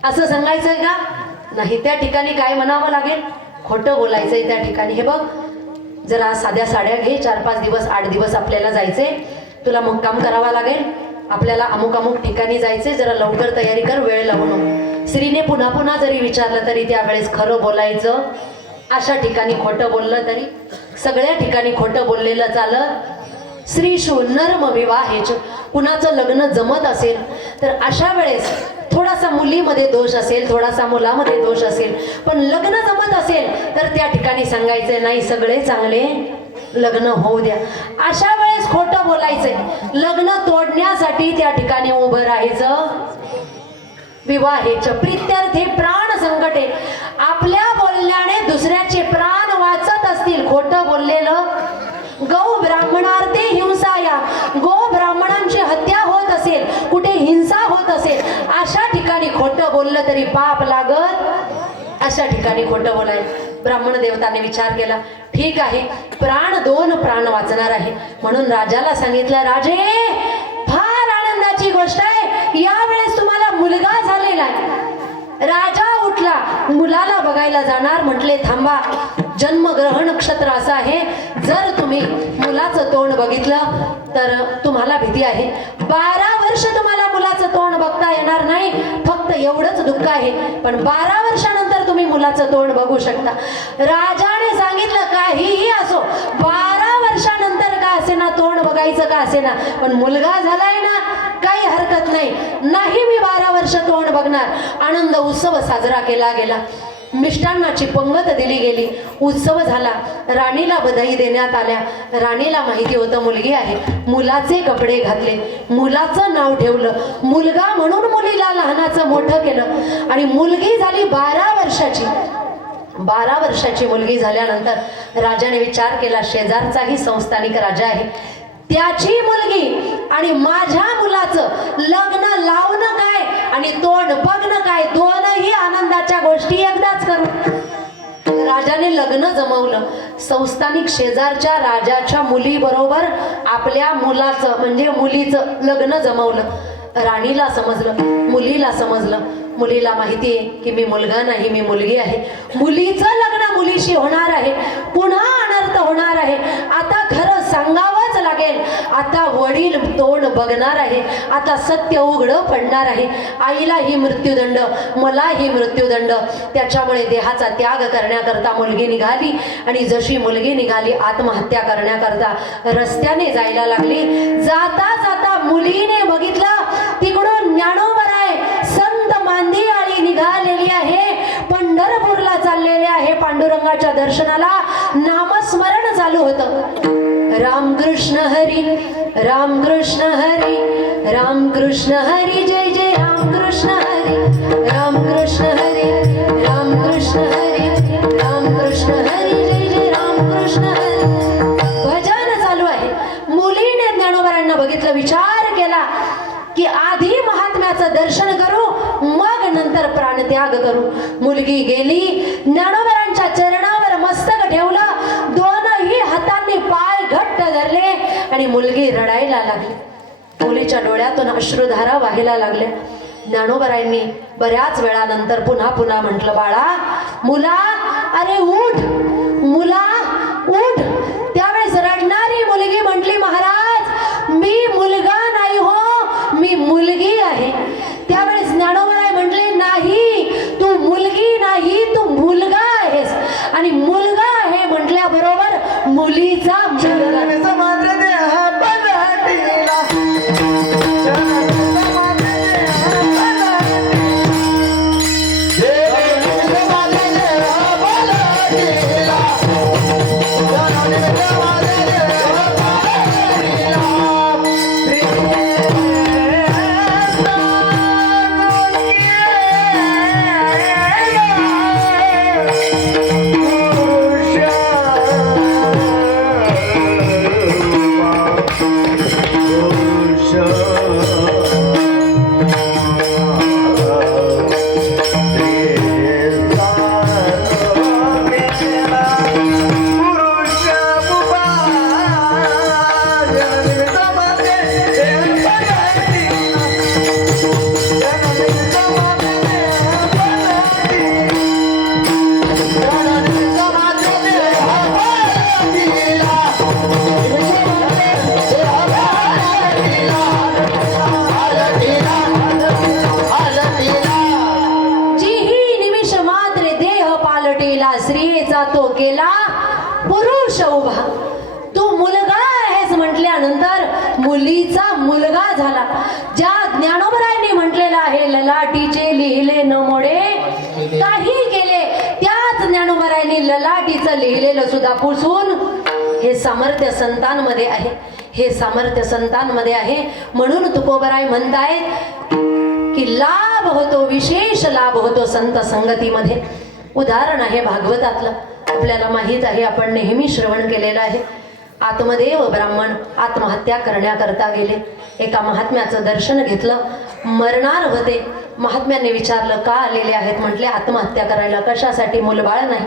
असं सांगायचंय का? नाही. त्या ठिकाणी काय म्हणावं लागेल? खोटं बोलायचंय त्या ठिकाणी. हे बघ, जरा साध्या साड्या घे, 4-5 दिवस 8 दिवस आपल्याला जायचे, तुला मुक्काम करावा लागेल, आपल्याला अमुक अमुक ठिकाणी जायचे, जरा लवकर तयारी कर, वेळ लावू नको. स्त्रीने पुन्हा पुन्हा जरी विचारलं तरी त्यावेळेस खरं बोलायचं. अशा ठिकाणी खोटं बोललं तरी. सगळ्या ठिकाणी खोटं बोललेलं चालत. श्रीषु नर्म विवाहेच, कुणाचं लग्न जमत असेल तर अशा वेळेस थोडासा मुलीमध्ये दोष असेल, थोडासा मुलामध्ये दोष असेल, पण लग्न जमत असेल तर त्या ठिकाणी सांगायचं नाही, सगळे चांगले लग्न होऊ द्या. अशा वेळेस खोटं बोलायचंय. लग्न तोडण्यासाठी त्या ठिकाणी उभं राहायचं. विवाहेच प्रीत्यर्थे प्राण संकटे, आपल्या बोलण्याने दुसऱ्याचे प्राण वाचत असतील, खोटं बोललेलं. गौ ब्राह्मणार्थे हिंसाया, गो ब्राह्मणांची हत्या होत असेल, कुठे हिंसा होत असेल, अशा ठिकाणी खोटं बोललं तरी पाप लागत. अशा ठिकाणी खोटं बोलायचं. ब्राह्मण देवताने विचार केला, ठीक आहे, 2 प्राण वाचणार आहे, म्हणून राजाला सांगितलं, राजे फार आनंदाची गोष्ट आहे, यावेळेस तुम्हाला मुलगा झालेला आहे. राजा उठला, मुलाला बघायला जाणार, म्हटले थांबा, जन्मग्रह नक्षत्र असं आहे, जर तुम्ही मुलाचं तोंड बघितलं तर तुम्हाला भीती आहे. 12 वर्ष तुम्हाला मुलाचं तोंड बघता येणार नाही, फक्त एवढंच दुःख आहे, पण 12 वर्षानंतर तुम्ही मुलाचं तोंड बघू शकता. राजाने सांगितलं, काहीही असो, 12 वर्षानंतर का असेना तोंड बघायचं का असेना, पण मुलगा झालाय ना, काही हरकत नाही. नाही, मी 12 वर्ष तोंड बघणार. आनंद उत्सव साजरा केला गेला. मिष्टान्नाची पंगत दिली गेली, उत्सव झाला. राणीला बधाई देण्यात आल्या. राणीला माहिती होतं मुलगी आहे, मुलाचे कपडे घातले, मुलाचं नाव ठेवलं, मुलगा म्हणून मुलीला लहानाचं मोठं केलं आणि मुलगी झाली 12 वर्षाची. 12 वर्षाची मुलगी झाल्यानंतर राजाने विचार केला, शेजारचाही संस्थानिक राजा आहे, त्याची मुलगी आणि माझ्या मुलाचं लग्न लावणं काय आणि तोंड बघणं काय, दोनही आनंदाच्या गोष्टी एकदाच करू. राजाने लग्न जमवलं. संस्थानिक शेजारच्या राजाच्या मुलीबरोबर आपल्या मुलाचं म्हणजे मुलीचं लग्न जमवलं. राणीला समजलं, मुलीला समजलं, मुलीला माहिती आहे की मी मुलगा नाही, मी मुलगी आहे. मुलीचं लग्न मुलीशी होणार आहे, पुन्हा अनर्थ होणार आहे. आता खरं सांगावंच लागेल, आता वडील तोंड बघणार आहे, आता सत्य उघडं पडणार आहे. आईलाही मृत्यूदंड, मलाही मृत्यूदंड. त्याच्यामुळे देहाचा त्याग करण्याकरता मुलगी निघाली आणि जशी मुलगी निघाली आत्महत्या करण्याकरता रस्त्याने जायला लागली. जाता जाता मुलीने बघितलं तिकडून ज्ञानोबराय संत मांदी आळी निघालेली आहे. पंढरपूरला चाललेले आहे पांडुरंगाच्या दर्शनाला. नामस्मरण चालू होतं. रामकृष्ण हरी रामकृष्ण हरी रामकृष्ण हरी जय जय रामकृष्ण हरी रामकृष्ण हरी रामकृष्ण हरी रामकृष्ण हरी जय जय रामकृष्ण हरी. भजन चालू आहे. मुलीने ज्ञानोबांना बघितलं, विचार केला की आधी महात्म्याचं दर्शन करू, मग नंतर प्राणत्याग करू. मुलगी गेली, ज्ञानोबांच्या चरणावर मस्तक ठेवलं, दोनही हातांनी पाय घट्ट धरले आणि मुलगी रडायला लागली. मुलीच्या डोळ्यातून अश्रुधारा वाहायला लागल्या. ज्ञानोबांनी बऱ्याच वेळानंतर पुन्हा पुन्हा म्हटलं, बाळा मुला अरे उठ, मुला उठ. त्यावेळेस रडणारी मुलगी म्हटली, महाराज मी मुलगा नाही हो, मी मुलगी आहे. त्यावेळेस ज्ञानोबा म्हटले, नाही तू मुलगी नाही, तू मुलगा आहेस. आणि मुलगा आहे म्हटल्याबरोबर मुलीचा तो केला पुरुष उभा. तू मुलगा आहेस म्हटल्यानंतर मुलीचा मुलगा झाला. ज्या ज्ञानोबरायांनी म्हटलेलं आहे, ललाटीचे लिहिले न मोडे काही केले, त्याच ज्ञानोबरायांनी ललाटीचं लिहिलेलं सुद्धा पुसून हे सामर्थ्य संतांमध्ये आहे. हे सामर्थ्य संतांमध्ये आहे. म्हणून तुकोबराय म्हणतायत की लाभ होतो, विशेष लाभ होतो संत संगतीमध्ये. उदाहरण आहे भागवतातलं, आपल्याला माहीत आहे, आपण नेहमी श्रवण केलेलं आहे. आत्मदेव ब्राह्मण आत्महत्या करण्याकरता गेले. एका महात्म्याचं दर्शन घेतलं, मरणार होते. महात्म्याने विचारलं, का आलेले आहेत? म्हटले, आत्महत्या करायला. कशासाठी? मुलबाळ नाही.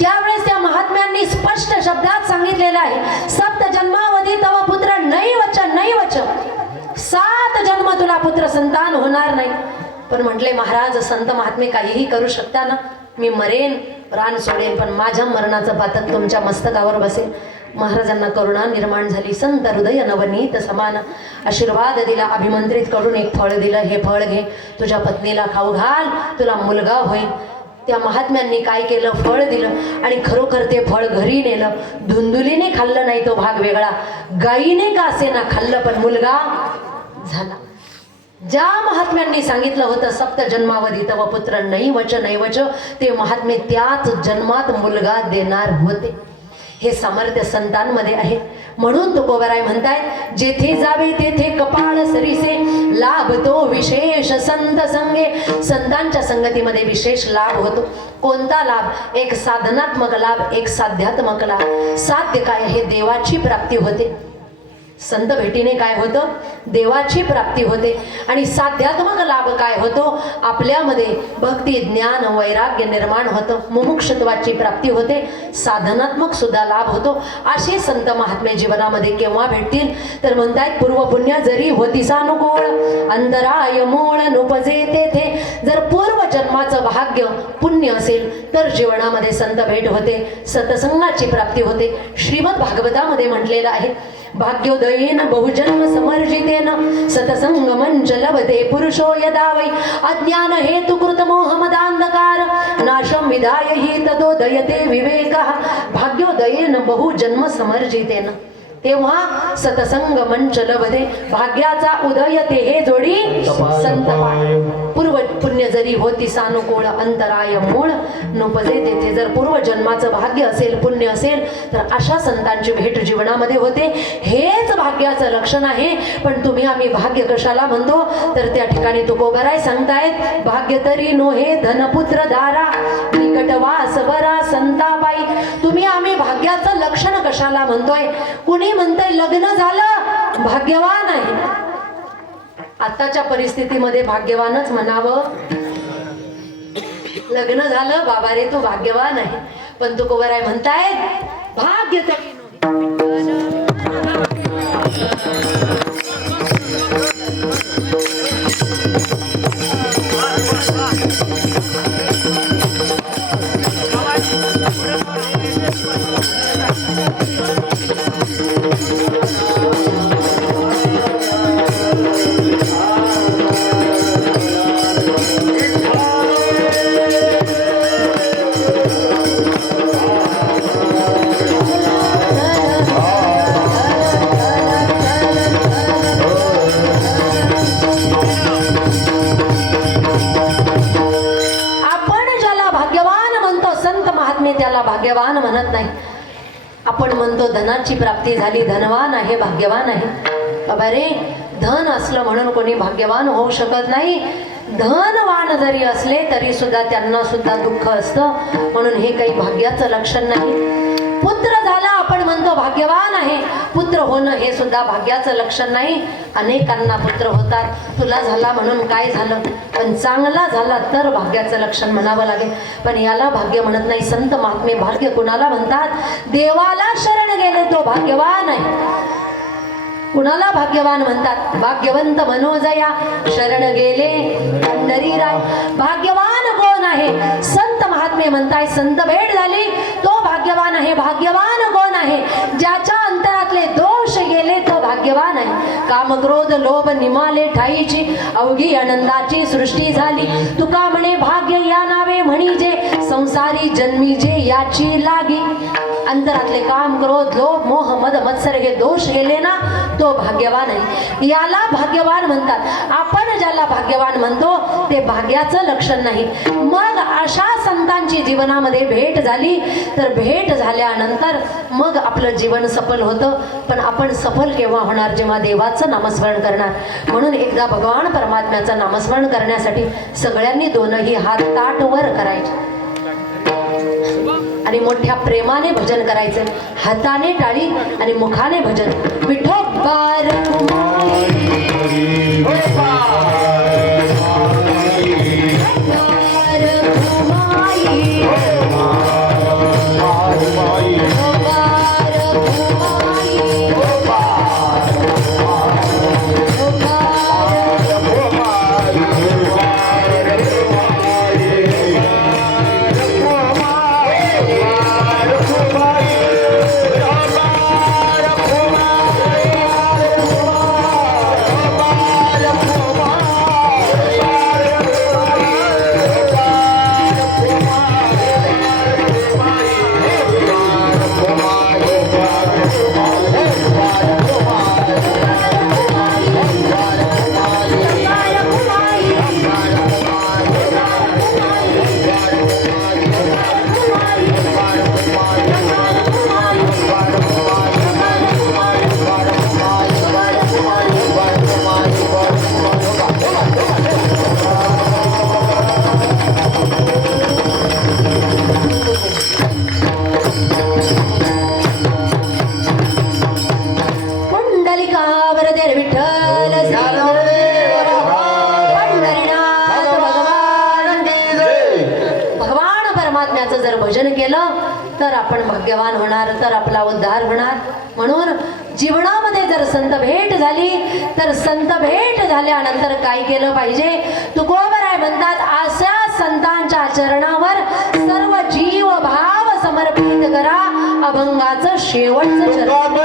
त्यावेळेस त्या महात्म्यांनी स्पष्ट शब्दात सांगितलेलं आहे, सप्त जन्मावधी तव पुत्र नैवच नैवच, 7 जन्म तुला पुत्र संतान होणार नाही. पण म्हटले, महाराज संत महात्मे काहीही करू शकता ना, मी मरेन, प्राण सोडेन, पण माझ्या मरणाचं पातक तुमच्या मस्तकावर बसेल. महाराजांना करुणा निर्माण झाली. संत हृदय नवनीत समान, आशीर्वाद दिला, अभिमंत्रित करून एक फळ दिलं, हे फळ घे, तुझ्या पत्नीला खाऊ घाल, तुला मुलगा होईल. त्या महात्म्यांनी काय केलं, फळ दिलं आणि खरोखर ते फळ घरी नेलं. धुंदुलीने खाल्लं नाही, तो भाग वेगळा, गाईने का असेना खाल्लं, पण मुलगा झाला. ज्या महात्म्यांनी सांगितलं होतं सप्त जन्मावधी तव पुत्र नैवच नैवच, ते महात्मे त्याच जन्मात मुलगा देणार होते. हे सामर्थ्य संतांमध्ये आहे. म्हणून तुकोबराय म्हणतायत, जेथे जावे तेथे कपाळ सरीसे, लाभ तो विशेष संत संगे. संतांच्या संगतीमध्ये विशेष लाभ होतो. कोणता लाभ? एक साधनात्मक लाभ, एक साध्यात्मक लाभ. साध्य काय? हे देवाची प्राप्ती होते. संत भेटीने काय होतं? देवाची प्राप्ती होते. आणि साध्यात्मक लाभ काय होतो? आपल्यामध्ये भक्ती, ज्ञान, वैराग्य निर्माण होतं, मुमुक्षत्वाची प्राप्ती होते. साधनात्मक सुद्धा लाभ होतो. असे संत महात्मे जीवनामध्ये केव्हा भेटतील? तर म्हणतायत, पूर्व पुण्य जरी होती सानुकूळ, अंतराय मूळ नुपजे तेथे. जर पूर्व जन्माचं भाग्य पुण्य असेल तर जीवनामध्ये संत भेट होते, सतसंगाची प्राप्ती होते. श्रीमद भागवतामध्ये म्हटलेलं आहे, भाग्योदयेन बहुजन्म समर्जितेन सतसंग मंच लभते पुरुषो यदा वै अज्ञान हेतु कृत मोह मदांधकार नाशम विधाय हि तदोदयते विवेकः. भाग्योदयेन बहुजन्म समर्जितेन, तेव्हा सतसंग मंच लभते, भाग्याचा उदय ते हे जोडी संत पाय. पूर्व पुण्य जरी होती सानुकूळ अंतराय मूळ नुपजे तेथे. जर पूर्वजन्माचं भाग्य असेल, पुण्य असेल, तर अशा संतांची भेट जीवनामध्ये होते. हेच भाग्याचं लक्षण आहे. पण तुम्ही आम्ही भाग्य कशाला म्हणतो, तर त्या ठिकाणी तुकोबराय सांगतायत, भाग्य तरी नोहे धनपुत्र दारा निकटवास बरा संताबाई. तुम्ही आम्ही भाग्याचं लक्षण कशाला म्हणतोय. कुणी म्हणतंय लग्न झालं भाग्यवान आहे. आताच्या परिस्थितीमध्ये भाग्यवानच म्हणावं. लग्न झालं बाबा रे तू भाग्यवान आहे. पण तुकोबराय म्हणतायत भाग्य तरी त्याला भाग्यवान म्हणत नाही. आपण म्हणतो धनाची प्राप्ती झाली धनवान आहे भाग्यवान आहे. बाबा रे धन असलं म्हणून कोणी भाग्यवान होऊ शकत नाही. धनवान जरी असले तरी सुद्धा त्यांना सुद्धा दुःख असतं. म्हणून हे काही भाग्याचं लक्षण नाही. पुत्र झाला आपण म्हणतो भाग्यवान आहे. पुत्र होणं हे सुद्धा भाग्याचं लक्षण नाही. अनेकांना पुत्र होतात. तुला झाला म्हणून काय झालं, पण चांगला झाला तर भाग्याचं लक्षण म्हणावं लागेल. पण याला भाग्य म्हणत नाही. संत महात्मे भाग्य कुणाला म्हणतात, देवाला शरण गेले तो भाग्यवान आहे. कुणाला भाग्यवान म्हणतात, भाग्यवंत मनोजया शरण गेले पंढरीराय. भाग्यवान कोण आहे, संत महात्मे म्हणताय संत भेट झाली तो भाग्यवान आहे. भाग्यवान कोण आहे, ज्याच्या अंतरातले दोष गेले तो भाग्यवान आहे. काम क्रोध लोभ निमाले ठाईची अवघी आनंदाची सृष्टी झाली. तुका म्हणे भाग्य या नावे म्हणजे संसारी जन्मी जे याची लागी. अंतरातले काम क्रोध लोभ मोह मद मत्सर हे दोष गेले ना तो भाग्यवान आहे. याला भाग्यवान म्हणतात. आपण ज्याला भाग्यवान म्हणतो ते भाग्याचं लक्षण नाही. मग अशा संतांची जीवनामध्ये भेट झाली तर भेट झाल्यानंतर मग आपलं जीवन सफल होतं. पण आपण सफल केव्हा होणार, जेव्हा देवाचं नामस्मरण करणार. म्हणून एकदा भगवान परमात्म्याचं नामस्मरण करण्यासाठी सगळ्यांनी दोनही हात ताट वर करायचे आणि मोठ्या प्रेमाने भजन करायचे. हाताने टाळी आणि मुखाने भजन. विठोबार जर भजन केलं तर आपण भाग्यवान होणार, तर आपला उद्धार होणार. म्हणून जीवनामध्ये जर संत भेट झाली तर संत भेट झाल्यानंतर काय केलं पाहिजे. तुकोबराय म्हणतात अशा संतांच्या चरणावर सर्व जीव भाव समर्पित करा. अभंगाचं शेवटचं चरण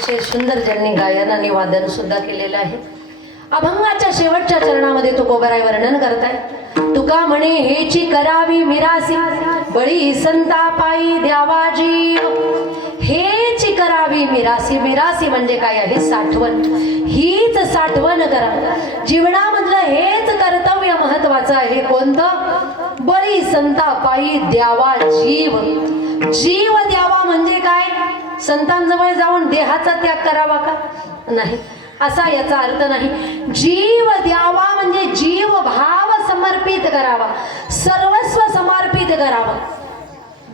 अतिशय सुंदर ज्यांनी गायन आणि वादन सुद्धा केलेलं आहे. अभंगाच्या शेवटच्या चरणामध्ये तुकोबराय वर्णन करताय. तुका म्हणे हेची करावी मिरासी, बळी संता पायी द्यावा जीव. हेची करावी मिरासी. मिरासी म्हणजे काय आहे? साठवण. हीच साठवण करा. जीवनामधलं हेच कर्तव्य महत्वाचं आहे. कोणतं? बळी संता पायी द्यावा जीव. जीव द्यावा म्हणजे काय? संतांजवळ जाऊन देहाचा त्याग करावा का? नाही, असा याचा अर्थ नाही. जीव द्यावा म्हणजे जीव भाव समर्पित करावा, सर्वस्व समर्पित करावा.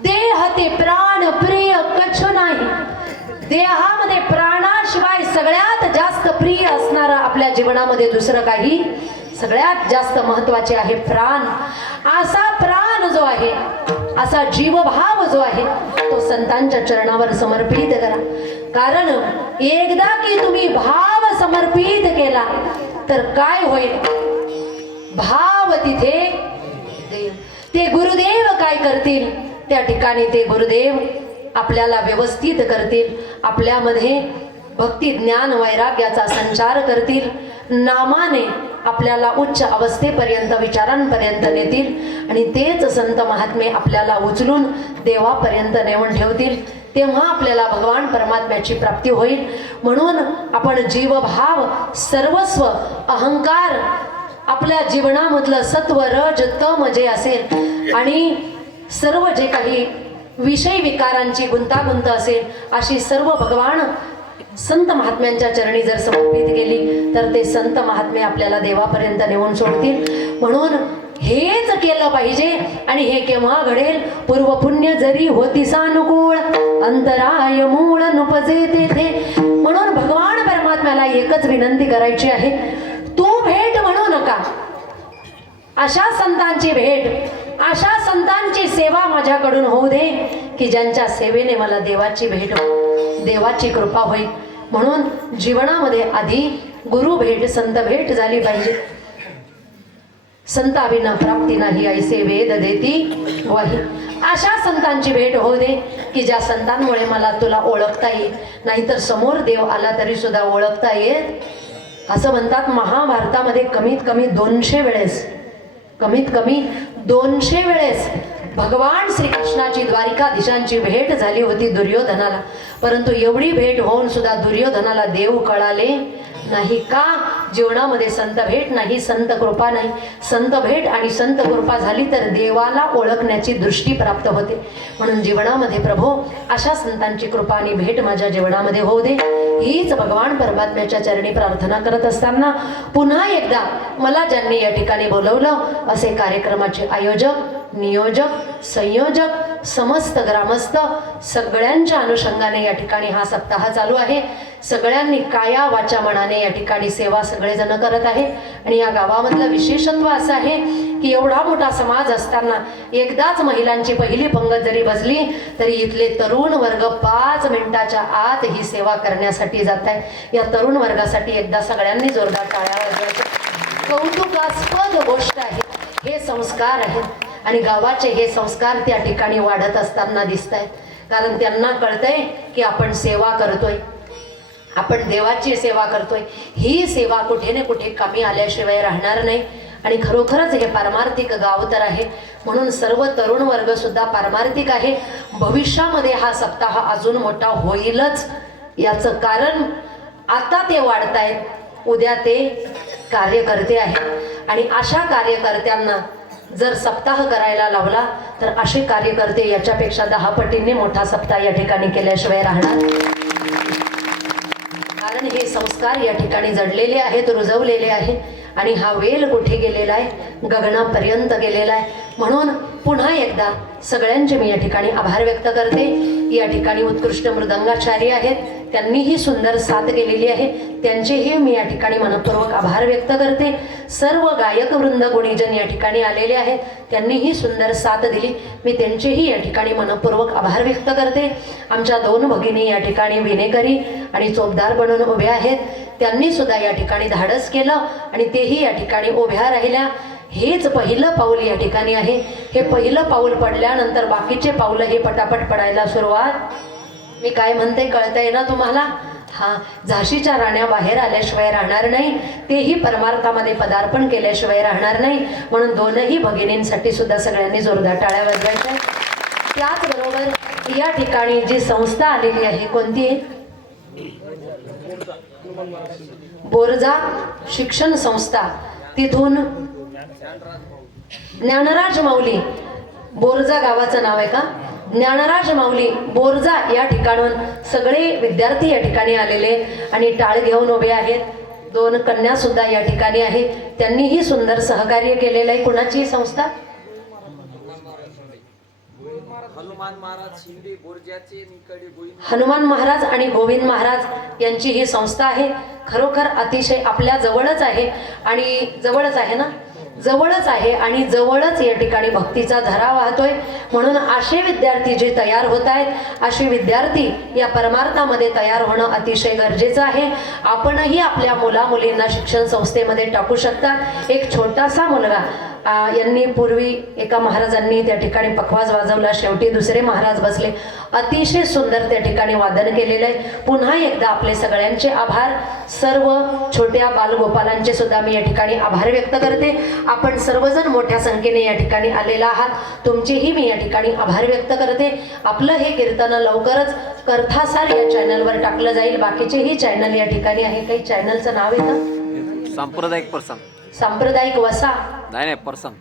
देह ते प्राण प्रिय कछु नाही. देहामध्ये प्राणाशिवाय सगळ्यात जास्त प्रिय असणारा आपल्या जीवनामध्ये दुसरं काही सगळ्यात जास्त महत्वाचे आहे प्राण. असा प्राण जो आहे, असा जीवभाव जो आहे, तो संतांच्या चरणावर समर्पित करा. कारण एकदा की तुम्ही भाव समर्पित केला तर काय होईल? भाव तिथे देव. ते गुरुदेव काय करतील? त्या ठिकाणी ते गुरुदेव आपल्याला व्यवस्थित करतील. आपल्यामध्ये भक्ती ज्ञान वैराग्याचा संचार करतील. नामाने आपल्याला उच्च अवस्थेपर्यंत विचारांपर्यंत नेतील आणि तेच संत महात्मे आपल्याला उचलून देवापर्यंत नेऊन ठेवतील. तेव्हा आपल्याला भगवान परमात्म्याची प्राप्ती होईल. म्हणून आपण जीवभाव, सर्वस्व, अहंकार, आपल्या जीवनामधलं सत्व रज तम जे असेल आणि सर्व जे काही विषय विकारांची गुंतागुंत असेल, अशी सर्व भगवान संत महात्म्यांच्या चरणी जर समर्पित केली तर ते संत महात्मे आपल्याला देवापर्यंत नेऊन सोडतील. म्हणून हेच केलं पाहिजे. आणि हे केव्हा घडेल? पूर्व पुण्य जरी होती सानुकूळ, अंतराय मूळ नुपजे तेथे. म्हणून भगवान परमात्म्याला एकच विनंती करायची आहे, तू भेट म्हणू नका. अशा संतांची भेट, अशा संतांची सेवा माझ्याकडून होऊ दे की ज्यांच्या सेवेने मला देवाची भेट होईल, देवाची कृपा होईल. म्हणून जीवनामध्ये आधी गुरु भेट, संत भेट झाली पाहिजे. संताविना प्राप्ती नाही ऐसे वेद देती वाही. अशा संतांची भेट होऊ दे की ज्या संतांमुळे मला तुला ओळखता येईल. नाहीतर समोर देव आला तरी सुद्धा ओळखता येत. असं म्हणतात महाभारतामध्ये कमीत कमी 200 वेळेस, कमीत कमी 200 वेळेस भगवान श्रीकृष्णाची द्वारिकाधीशांची भेट झाली होती दुर्योधनाला. परंतु एवढी भेट होऊन सुद्धा दुर्योधनाला देव कळाले नाही. का? जीवनामध्ये संत भेट नाही, संत कृपा नाही. संत भेट आणि संत कृपा झाली तर देवाला ओळखण्याची दृष्टी प्राप्त होते. म्हणून जीवनामध्ये प्रभो अशा संतांची कृपा आणि भेट माझ्या जीवनामध्ये होऊ दे, हीच भगवान परमात्म्याच्या चरणी प्रार्थना करत असताना पुन्हा एकदा मला ज्यांनी या ठिकाणी बोलवलं असे कार्यक्रमाचे आयोजक, नियोजक, संयोजक, समस्त ग्रामस्थ सगळ्यांच्या अनुषंगाने या ठिकाणी हा सप्ताह चालू आहे. सगळ्यांनी काया वाचा मनाने या ठिकाणी सेवा सगळेजण करत आहे. आणि या गावामधलं विशेषत्व असं आहे की एवढा मोठा समाज असताना एकदाच महिलांची पहिली पंगत जरी बसली तरी इथले तरुण वर्ग 5 मिनिटाच्या आत ही सेवा करण्यासाठी जात आहे. या तरुण वर्गासाठी एकदा सगळ्यांनी जोरदार टाळ्या वाजवायच्या. कौतुकास्पद गोष्ट आहे. हे संस्कार आहेत आणि गावाचे हे संस्कार त्या ठिकाणी वाढत असताना दिसत आहेत. कारण त्यांना कळतंय की आपण सेवा करतोय, आपण देवाची सेवा करतोय. ही सेवा कुठे ना कुठे कमी आल्याशिवाय राहणार नाही. आणि खरोखरच हे पारमार्थिक गाव तर आहे. म्हणून सर्व तरुण वर्ग सुद्धा पारमार्थिक आहे. भविष्यामध्ये हा सप्ताह अजून मोठा होईलच. याचं कारण आता ते वाढतायत, उद्या ते कार्यकर्ते आहेत. आणि अशा कार्यकर्त्यांना जर सप्ताह करायला लावला तर असे कार्यकर्ते याच्यापेक्षा 10 पटींनी मोठा सप्ताह या ठिकाणी केल्याशिवाय राहणार. कारण हे संस्कार या ठिकाणी जडलेले आहेत, रुजवलेले आहे. आणि हा वेल कुठे गेलेला आहे? गगनापर्यंत गेलेला आहे. म्हणून पुन्हा एकदा सगळ्यांचे मी या ठिकाणी आभार व्यक्त करते. या ठिकाणी उत्कृष्ट मृदंगाचार्य आहेत, त्यांनीही सुंदर साथ केलेली आहे. त्यांचेही मी या ठिकाणी मनपूर्वक आभार व्यक्त करते. सर्व गायक वृंद गुणीजन या ठिकाणी आलेले आहेत, त्यांनीही सुंदर साथ दिली. मी त्यांचेही या ठिकाणी मनपूर्वक आभार व्यक्त करते. आमच्या 2 भगिनी या ठिकाणी विनेकरी आणि चोपदार बनून उभ्या आहेत. त्यांनी सुद्धा या ठिकाणी धाडस केलं आणि तेही या ठिकाणी उभ्या राहिल्या. हेच पहिलं पाऊल या ठिकाणी आहे. हे पहिलं पाऊल पडल्यानंतर बाकीचे पाऊलं हे पटापट पडायला सुरुवात. मी काय म्हणते कळतंय ना तुम्हाला? हा झाशीच्या राण्या बाहेर आल्याशिवाय राहणार नाही, तेही परमार्थामध्ये पदार्पण केल्याशिवाय राहणार नाही. म्हणून दोनही भगिनींसाठी सुद्धा सगळ्यांनी जोरदार टाळ्या वाजवायच्या. त्याचबरोबर या ठिकाणी जी संस्था आलेली आहे कोणती आहे? बोरजा शिक्षण संस्था. तिथून ज्ञानराज माऊली, बोरजा गावाचं नाव आहे का? ज्ञानराज माऊली बोरजा या ठिकाणून सगळे विद्यार्थी या ठिकाणी आलेले आणि टाळ घेऊन उभे आहेत. दोन कन्या सुद्धा या ठिकाणी आहे. त्यांनीही सुंदर सहकार्य केलेलं आहे. कुणाची ही संस्था? हनुमान महाराज आणि गोविंद महाराज यांची ही संस्था आहे. खरोखर अतिशय आपल्या जवळच आहे आणि जवळच आहे ना, जवळच आहे आणि जवळच या ठिकाणी भक्तीचा धरा वाहतोय. म्हणून असे विद्यार्थी जे तयार होत आहेत, असे विद्यार्थी या परमार्थामध्ये तयार होणं अतिशय गरजेचं आहे. आपणही आपल्या मुलामुलींना शिक्षण संस्थेमध्ये टाकू शकता. एक छोटासा मुलगा यांनी पूर्वी एका महाराजांनी त्या ठिकाणी पखवाज वाजवला, शेवटी दुसरे महाराज बसले. अतिशय सुंदर त्या ठिकाणी वादन केलेलं आहे. पुन्हा एकदा आपले सगळ्यांचे आभार. सर्व छोट्या बालगोपालांचे सुद्धा मी या ठिकाणी आभार व्यक्त करते. आपण सर्वजण मोठ्या संख्येने या ठिकाणी आलेला आहात, तुमचेही मी या ठिकाणी आभार व्यक्त करते. आपलं हे कीर्तन लवकरच कर्थासार या चॅनलवर टाकलं जाईल. बाकीचेही चॅनल या ठिकाणी आहे. काही चॅनलचं नाव येतं? सांप्रदायिक प्रसंग. सांप्रदायिक वसा? नाही प्रसंग.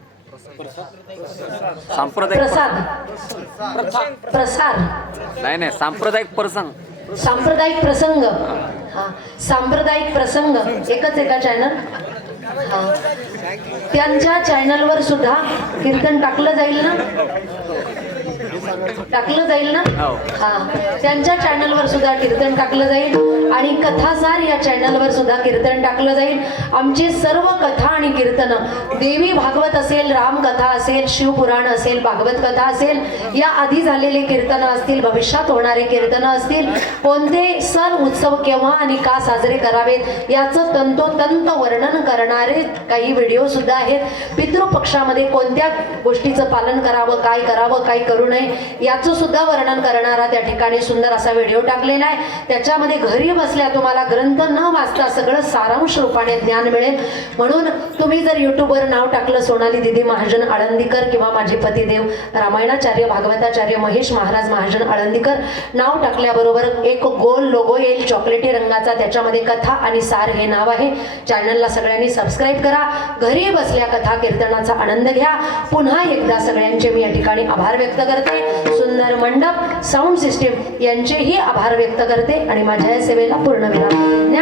सांप्रदायिक प्रसार? नाही सांप्रदायिक प्रसंग. सांप्रदायिक प्रसंग. हा, सांप्रदायिक प्रसंग एकच एका चॅनल. हा, त्यांच्या चॅनलवर सुद्धा कीर्तन टाकलं जाईल ना? टाकलं जाईल ना? हा, त्यांच्या चॅनलवर सुद्धा कीर्तन टाकलं जाईल आणि कथासार या चॅनलवर सुद्धा कीर्तन टाकलं जाईल. आमची सर्व कथा आणि कीर्तन, देवी भागवत असेल, रामकथा असेल, शिवपुराण असेल, भागवत कथा असेल, या आधी झालेले कीर्तन असतील, भविष्यात होणारे कीर्तन असतील, कोणते सण उत्सव केव्हा आणि का साजरे करावेत याचं तंतोतंत वर्णन करणारे काही व्हिडिओ सुद्धा आहेत. पितृपक्षामध्ये कोणत्या गोष्टीचं पालन करावं, काय करावं, काय करू नये याचं सुद्धा वर्णन करणारा त्या ठिकाणी सुंदर असा व्हिडिओ टाकलेला आहे. त्याच्यामध्ये घरी बसल्या तुम्हाला ग्रंथ न वाचता सगळं सारांश रूपाने ज्ञान मिळेल. म्हणून तुम्ही जर युट्यूबवर नाव टाकलं सोनाली दिदी महाजन आळंदीकर किंवा माझे पतिदेव रामायणाचार्य भागवताचार्य महेश महाराज महाजन आळंदीकर, नाव टाकल्याबरोबर एक गोल लोगो येईल चॉकलेटी रंगाचा, त्याच्यामध्ये कथा आणि सार हे नाव आहे. चॅनलला सगळ्यांनी सबस्क्राईब करा. घरी बसल्या कथा कीर्तनाचा आनंद घ्या. पुन्हा एकदा सगळ्यांचे मी या ठिकाणी आभार व्यक्त करते. सुंदर मंडप, साऊंड सिस्टीम यांचेही आभार व्यक्त करते आणि माझ्या या सेवेला पूर्ण विराम.